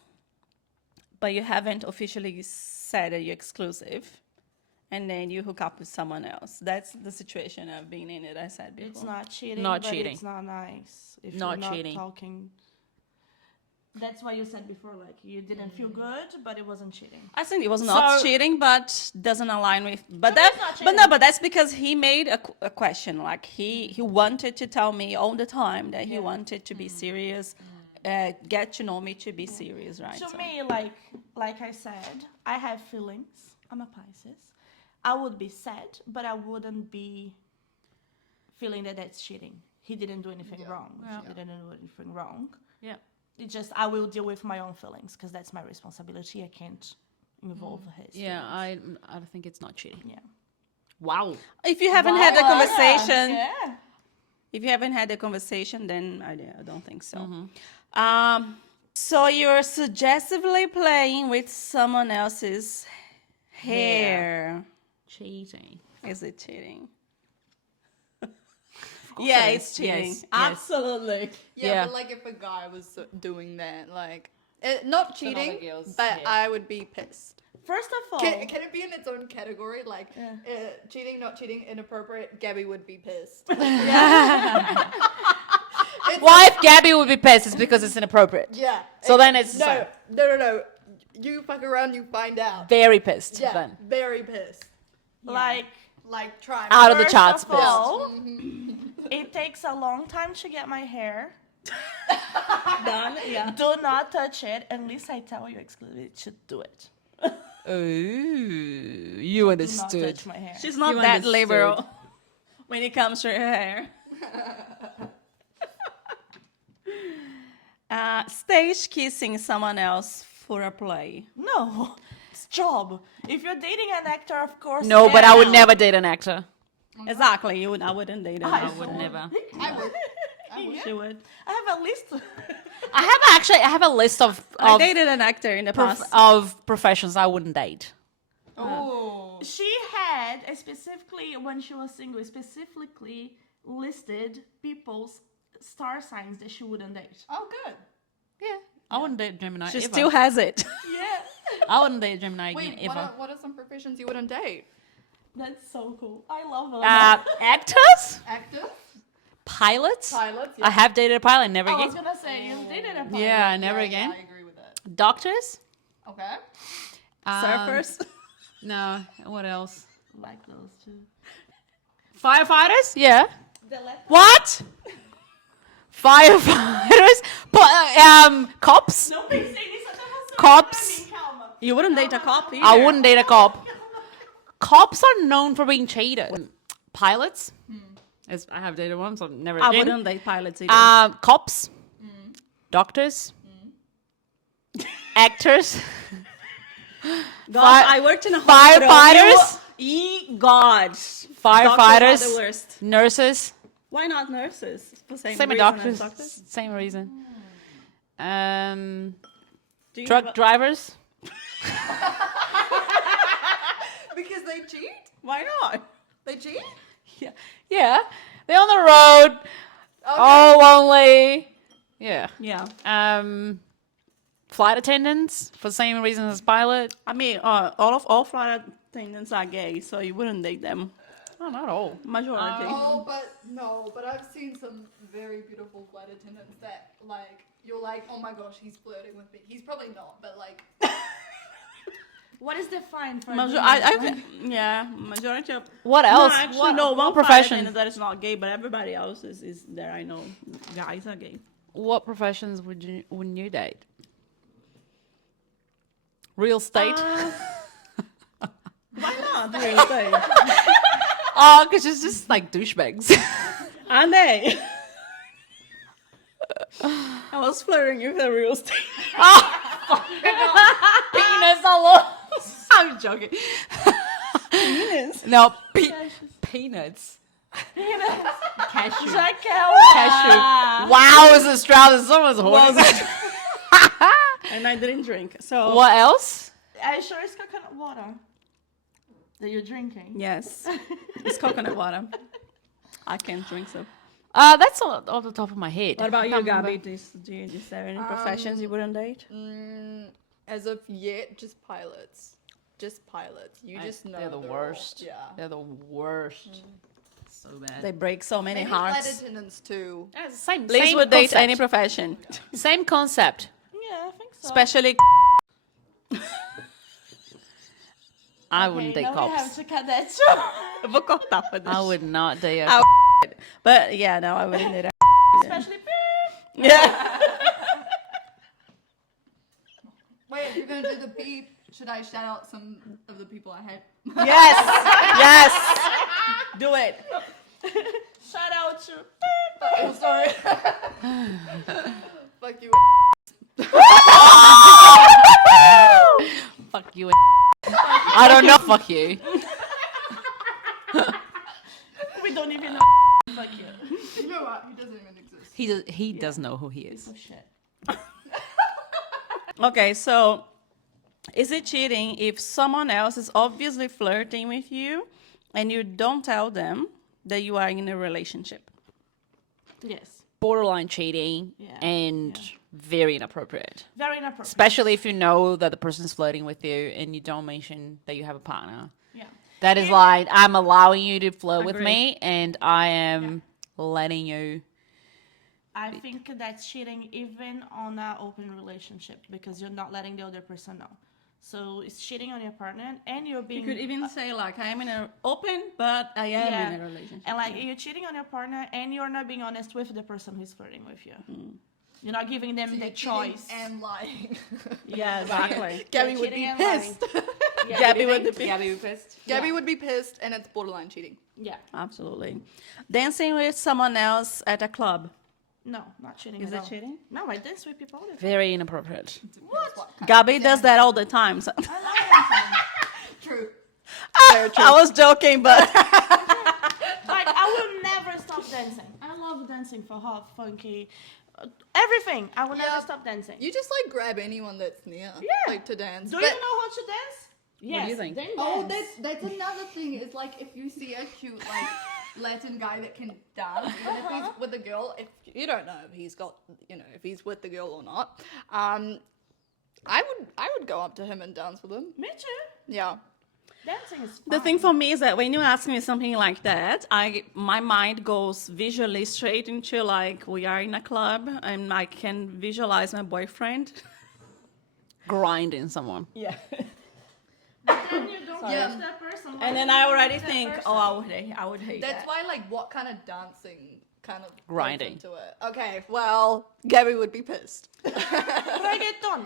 but you haven't officially said that you're exclusive, and then you hook up with someone else. That's the situation I've been in. It I said before. It's not cheating. Not but cheating. It's not nice. If Not you're not cheating. talking. That's why you said before, like you didn't feel good, but it wasn't cheating. I think it was not So- cheating, but doesn't align with. But So that, it's not but no, cheating. but that's because he made a question. Like he wanted to tell me all the time that he wanted to be serious, get to know me to be serious, right? To So- me, like I said, I have feelings. I'm a Pisces. I would be sad, but I wouldn't be feeling that that's cheating. He didn't do anything wrong. She didn't do anything wrong. Yeah. It's just I will deal with my own feelings because that's my responsibility. I can't involve his. Yeah, feelings. I think it's not cheating. Yeah. Wow. If you haven't had the conversation, Yeah. if you haven't had the conversation, then I don't think so. Mm-hmm. So you're suggestively playing with someone else's hair. Cheating. Is it cheating? course Yeah, it it's is. cheating. Yes, yes. Absolutely. Yeah. But like if a guy was doing that, like not cheating, girl's but hair. I would be pissed. First of all, Can it be in its own category? Like cheating, not cheating, inappropriate. Gabby would be pissed. Why if Gabby would be pissed? It's because it's inappropriate. Yeah. So then it's the same. no. You fuck around, you find out. Very pissed. Yeah, Then very pissed. like Like try. out of the first charts of pissed. all, it takes a long time to get my hair. Done. Yeah. Do not touch it unless I tell you exclusively to do it. Ooh, you Do not understood. touch my hair. She's not You that understood. liberal when it comes to her hair. Stage kissing someone else for a play. No, it's job. If you're dating an actor, of course. No, but I would yeah. never date an actor. Exactly. You would. I wouldn't date her. I would never. I would. She would. I have a list. I have a list of I dated an actor in the past. of professions I wouldn't date. Oh. She had specifically when she was single, specifically listed people's star signs that she wouldn't date. Oh, good. Yeah, I wouldn't date Gemini. She ever. still has it. Yeah, I wouldn't date Gemini Wait, again ever. what are some professions you wouldn't date? that's so cool. I love her. Actors, Actors, pilots. pilots. I have dated a pilot. Never I again. was gonna say you dated a pilot. Yeah, never again. I agree with that. Doctors. Okay. Surfers. No. What else? like those two. Firefighters. Yeah. The left. What? Firefighters. Cops. Não pensei nisso até você. Cops. Calma. You wouldn't date a cop either. I wouldn't date a cop. Cops are known for being cheated. Pilots. As I have dated one, so never I again. wouldn't date pilots either. Cops. Doctors. Actors. God, I worked in a hospital. Firefighters. God. Doctors are Firefighters. the worst. Nurses. Why not nurses? The Same reason with as doctors. Same reason. Do you Truck have a- drivers. Because they cheat. Why not? They cheat. Yeah. Yeah. They're on the road. Oh, lonely. Yeah. Yeah. Flight attendants for the same reason as pilot. I mean, all flight attendants are gay, so you wouldn't date them. Oh, not all. Majority. Oh, but I've seen some very beautiful flight attendants that like you're like, oh my gosh, he's flirting with me. He's probably not, but like. What is the fine for? Majority of. What else? No, actually, what, no. what One profession? profession that is not gay, but everybody else is there. I know guys are gay. What professions wouldn't you date? Real estate. Why not real estate? Oh, because it's just like douchebags. Aren't they? I was flirting with a real estate. Penis all over. I'm joking. Penis. No, peanuts. Cashew. Cashew. Wow, it's Australian. Someone's horny. And I didn't drink. So What else? Are you sure it's coconut water that you're drinking? yes, it's coconut water. I can't drink so. That's off the top of my head. What about you, Can't Gabby? remember. Do you have any professions you wouldn't date? As of yet, just pilots. Just pilots. You just know They're the all- worst. Yeah. They're the worst. So bad. They break so many Maybe flight hearts. attendants too. Same. Liz same would date concept. any profession, Same concept. Yeah, I think so. especially. I wouldn't date now we have cops. to cut that short. Eu vou cortar pra I deixar. would not date. I But yeah, no, I wouldn't date. Especially Yeah. Wait, if you're gonna do the beep, should I shout out some of the people I had? Yes. Yes. Do it. shout out to. Oh, sorry. Fuck you. Fuck you. I don't know. Fuck you. We don't even know. Fuck you. You know what? He doesn't even exist. He does know who he is. Oh shit. Okay, so is it cheating if someone else is obviously flirting with you and you don't tell them that you are in a relationship? Yes. Borderline cheating Yeah, and very inappropriate. Very inappropriate. Especially if you know that the person's flirting with you and you don't mention that you have a partner. Yeah. That is like, I'm allowing you to flirt with Agree. me and I am letting you. I think that's cheating even on an open relationship because you're not letting the other person know. So it's cheating on your partner and you're being. You could even say like, I am in an open, but I am in a relationship. And like you're cheating on your partner and you're not being honest with the person who's flirting with you. You're not giving them the choice. And lying. Yeah, exactly. Gabby Yeah, would cheating be and pissed. Gabby would be Gabby pissed. Gabby would be pissed, and it's borderline cheating. Yeah. Absolutely. Dancing with someone else at a club. No, not cheating. Is at it all. cheating? No, I dance with people all the time. Very inappropriate. Gabby does that all the time. So. True. I was joking, but Like I will never stop dancing. I love dancing for hot, funky, everything. I will Yeah. never stop dancing. You just like grab anyone that's near, like to dance. Do But- you know how to dance? Yes. do you think? then Oh, dance. that's another thing. Is like if you see a cute like Latin guy that can dance, even if he's with a girl, if you don't know if he's got, if he's with the girl or not, I would go up to him and dance with him. Me too. Yeah. Dancing is fun. the thing for me is that when you ask me something like that, my mind goes visually straight into like we are in a club and I can visualize my boyfriend. Grinding someone. Yeah. Then you don't Yeah. touch that person. And then I already think, oh, I would hate That's that. why like what kind of dancing kind of plays Grinding. into it. Okay, well, Gabby would be pissed. reggaeton.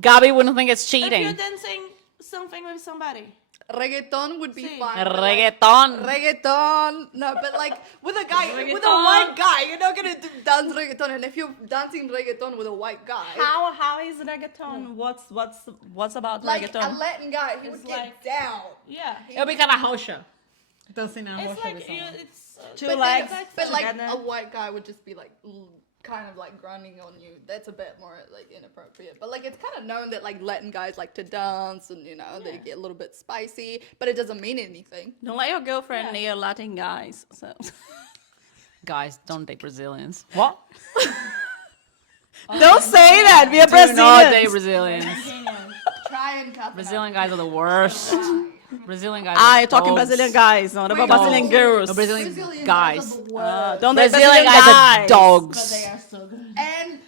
Gabby wouldn't think it's If you're cheating. dancing something with somebody. Reggaeton would be Sí. fine. but, like, Reggaeton. Reggaeton. No, but like with a guy, with a Reggaeton. white guy, you're not gonna dance reggaeton. And if you're dancing reggaeton with a white guy, How is reggaeton? What's about like reggaeton? a Latin guy, he It's would get like- down. Yeah. It'll be kind of hosha. Dancing on It's like it's Two But, legs then, but like together. a white guy would just be like kind of like grinding on you. That's a bit more like inappropriate. But like it's kind of known that like Latin guys like to dance and they get a little bit spicy, but it doesn't mean anything. Don't let your girlfriend near Latin guys. So. Guys, don't date Brazilians. What? Don't say that. We are Do not date Brazilians. Brazilians. Try and cut them Brazilian guys are the worst. out. Brazilian guys. I are talking dogs. Brazilian guys, not about Brazilian girls. No, Brazilian Brazilian guys. are the worst. Don't they Brazilian guys are But dogs. they are so good. And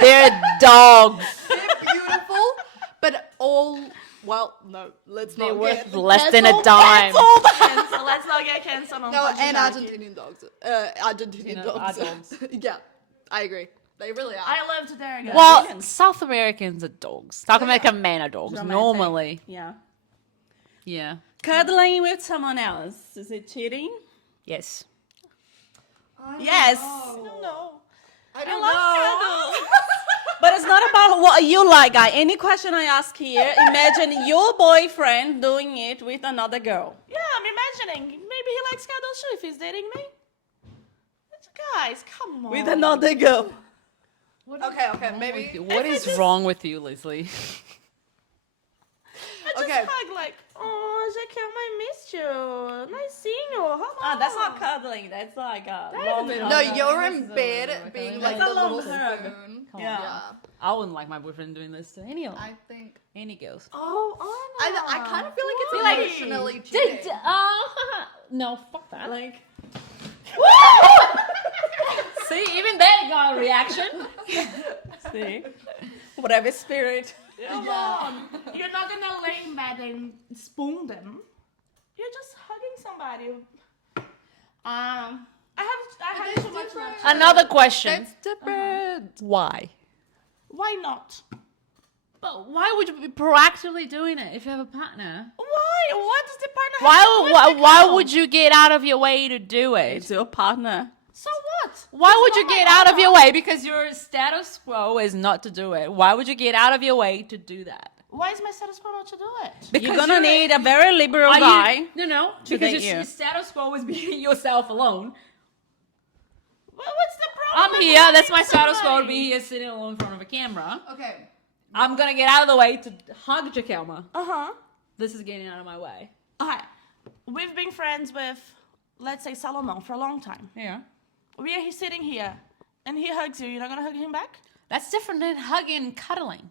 They're dogs. they're beautiful, but all well, no, let's They're not worth get less than a Cancelled, dime. Cancel. Let's not get cancelled on no. And PodJaque. Argentinian dogs. Argentinian Are dogs. dogs. Yeah, I agree. They really are. I love their guys. Well, South Americans are dogs. South American men are dogs. Dramatic. Normally. Yeah. Yeah. Cuddling with someone else, is it cheating? Yes. Yes. No. I I don't love know. cuddles. But it's not about what you like, guy. Any question I ask here, imagine your boyfriend doing it with another girl. Yeah, I'm imagining. Maybe he likes cuddles too if he's dating me. Guys, come on. With another girl. Okay, maybe. What is wrong with you, Leslie? I just Okay. hug like, oh, Jaquel, I missed you. Nice seeing you. Come on. That's not cuddling. That's like a long bit of- No, hug. you're in bed being like That's the a long little hug. spoon. Yeah. I wouldn't like my boyfriend doing this to any I think. girls. Oh, I kind of feel like it's Why? emotionally cheating. No, fuck that. Like, See, even they got a reaction. see, whatever spirit. Come on. You're not gonna lay in bed and spoon them. You're just hugging somebody. I have too much love. Another question. That's different. Why? Why not? But why would you be proactively doing it if you have a partner? Why? What does the partner have to do with Why the count? would you get out of your way to do it? It's your partner. So what? Why It's would not you my get out of partner. your way? Because your status quo is not to do it. Why would you get out of your way to do that? Why is my status quo not to do it? Because You're gonna need a very liberal Are guy. you, no, to because date your you. status quo is being yourself alone. Well, what's the problem? I'm with here. That's hugging my status quo to somebody? be here sitting alone in front of a camera. Okay. I'm gonna get out of the way to hug Jakelma. Uh-huh. This is getting out of my way. Okay. We've been friends with, let's say, Salomon for a long time. Yeah. We are sitting here, and he hugs you. You're not gonna hug him back? That's different than hugging and cuddling.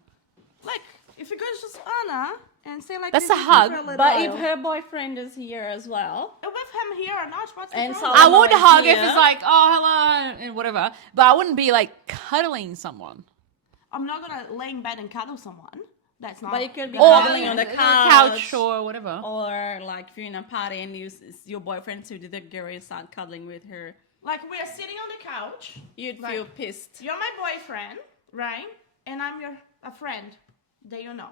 Like, if you go to just Anna and say like That's this a is hug, for a little But while. if her boyfriend is here as well, With him here or not, what's the And problem? I Salomon would is hug if here. it's like, oh, hello, and whatever. But I wouldn't be like cuddling someone. I'm not gonna lay in bed and cuddle someone. That's not. but it could be Or cuddling on the couch or whatever. or like if you're in a party and your boyfriend to the girl and start cuddling with her, Like we're sitting on the couch. you'd feel pissed. You're my boyfriend, right? And I'm a friend that you know.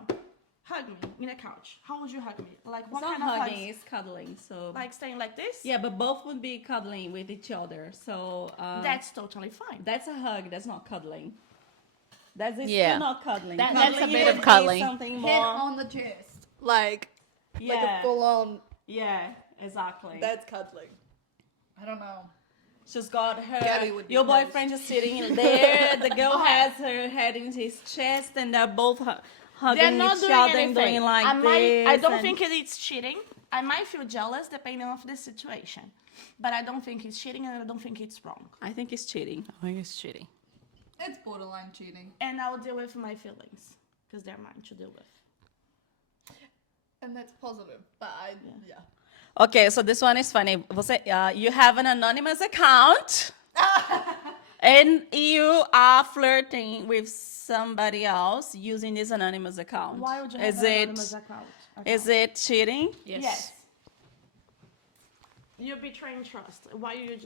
Hug me in the couch. How would you hug me? Like It's what not kind of hugging, hugs? it's cuddling. So Like staying like this? yeah, but both would be cuddling with each other. So That's totally fine. that's a hug. That's not cuddling. That's Yeah. still not cuddling. That's a Cuddling bit would of be cuddling. Something Head more. on the chest. Like Yeah. a full on. Yeah. Exactly. That's cuddling. I don't know. She's got her. Gabby would be Your pissed. boyfriend is sitting there. The girl has her head in his chest, and they're both hugging They're not each doing other anything. and doing like I this. don't and- think it's cheating. I might feel jealous depending on the situation. But I don't think it's cheating and I don't think it's wrong. I think it's cheating. I think it's shitty. It's borderline cheating. And I'll deal with my feelings. Because they're mine to deal with. And that's positive. But yeah. Okay, so this one is funny. You have an anonymous account, and you are flirting with somebody else using this anonymous account. Why would you have is an it anonymous account? is it cheating? Yes. You're betraying trust. Why you?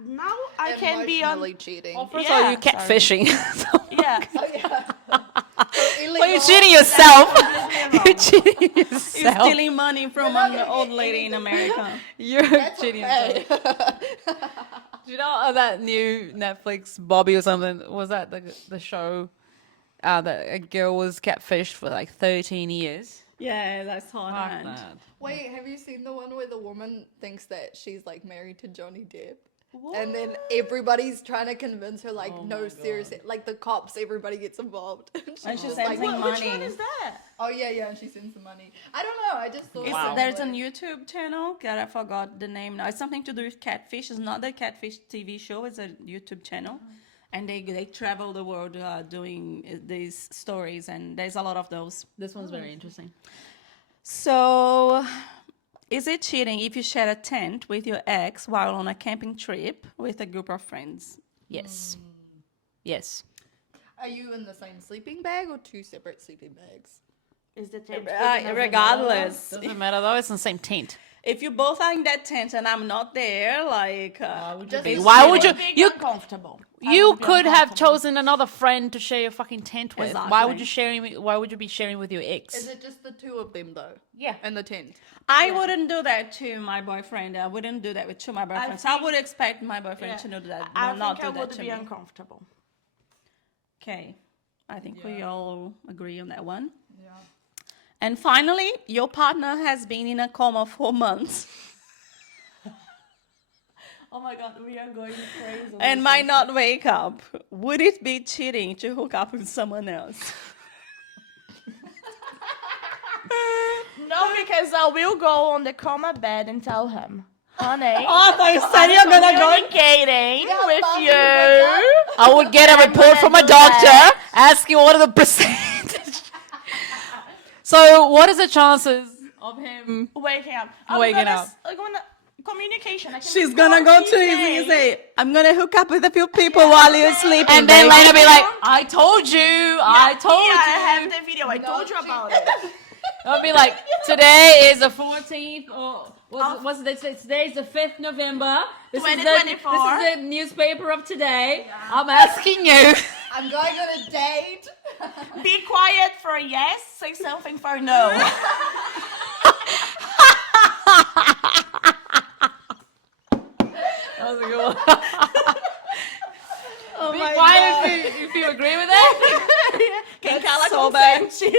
Now I can be on. Emotionally cheating. First Yeah. of all, you catfishing. Yeah. Oh, yeah. Well, you're cheating yourself. You're cheating You're yourself. stealing money from an old lady in America. You're That's cheating okay. yourself. Do you know that new Netflix Bobby or something? Was that the show that a girl was catfished for like 13 years? Yeah, I saw Fuck that. that. Wait, have you seen the one where the woman thinks that she's like married to Johnny Depp? And then everybody's trying to convince her, like, no, seriously. Like, the cops, everybody gets involved. And she just sends like, him Which money. one is that? oh, yeah, and she sends the money. I don't know, I just thought It's- of There's a it. YouTube channel. God, I forgot the name now. It's something to do with catfish. It's not the catfish TV show. It's a YouTube channel, and they travel the world doing these stories. And there's a lot of those. This one's very interesting. So, is it cheating if you share a tent with your ex while on a camping trip with a group of friends? Yes. Yes. Are you in the same sleeping bag or two separate sleeping bags? Is the tent big enough for Regardless, Doesn't matter though. It's in the same tent. if you both are in that tent and I'm not there, like, Why would you? Being You uncomfortable. you could have chosen another friend to share your fucking tent with. Why would Exactly. Why would you be sharing with your Is ex? it just the two of them though? Yeah. In the tent. I wouldn't do that to my boyfriend. I wouldn't do that to my boyfriend. So I think- would expect my boyfriend to do that. I not think I do that would to be me. uncomfortable. Okay, I think we all agree on that one. Yeah. And finally, your partner has been in a coma for months Oh my god, we are going crazy. and might not wake up. Would it be cheating to hook up with someone else? No, because I will go on the coma bed and tell him, honey, Oh, I thought you said you're gonna go. communicating with Bob, you. I would get a report from a doctor asking what are the percentage. So, what is the chances of him? Waking up. Waking up. I'm gonna communication. I can She's gonna go to his and say, I'm gonna hook up with a few people while you're sleeping. And then baby." later be like, I told you, I told Yeah, I you. have the video. I told you about it. I'll be like, today is the 14th, or what's the date? Today is the 5th November. This is 2024. this is the newspaper of today. I'm asking you. I'm going on a date. Be quiet for a yes. Say something for a no. That was a good one. Oh Be my quiet God. if you agree with that. Can That's Carla so bad. consent?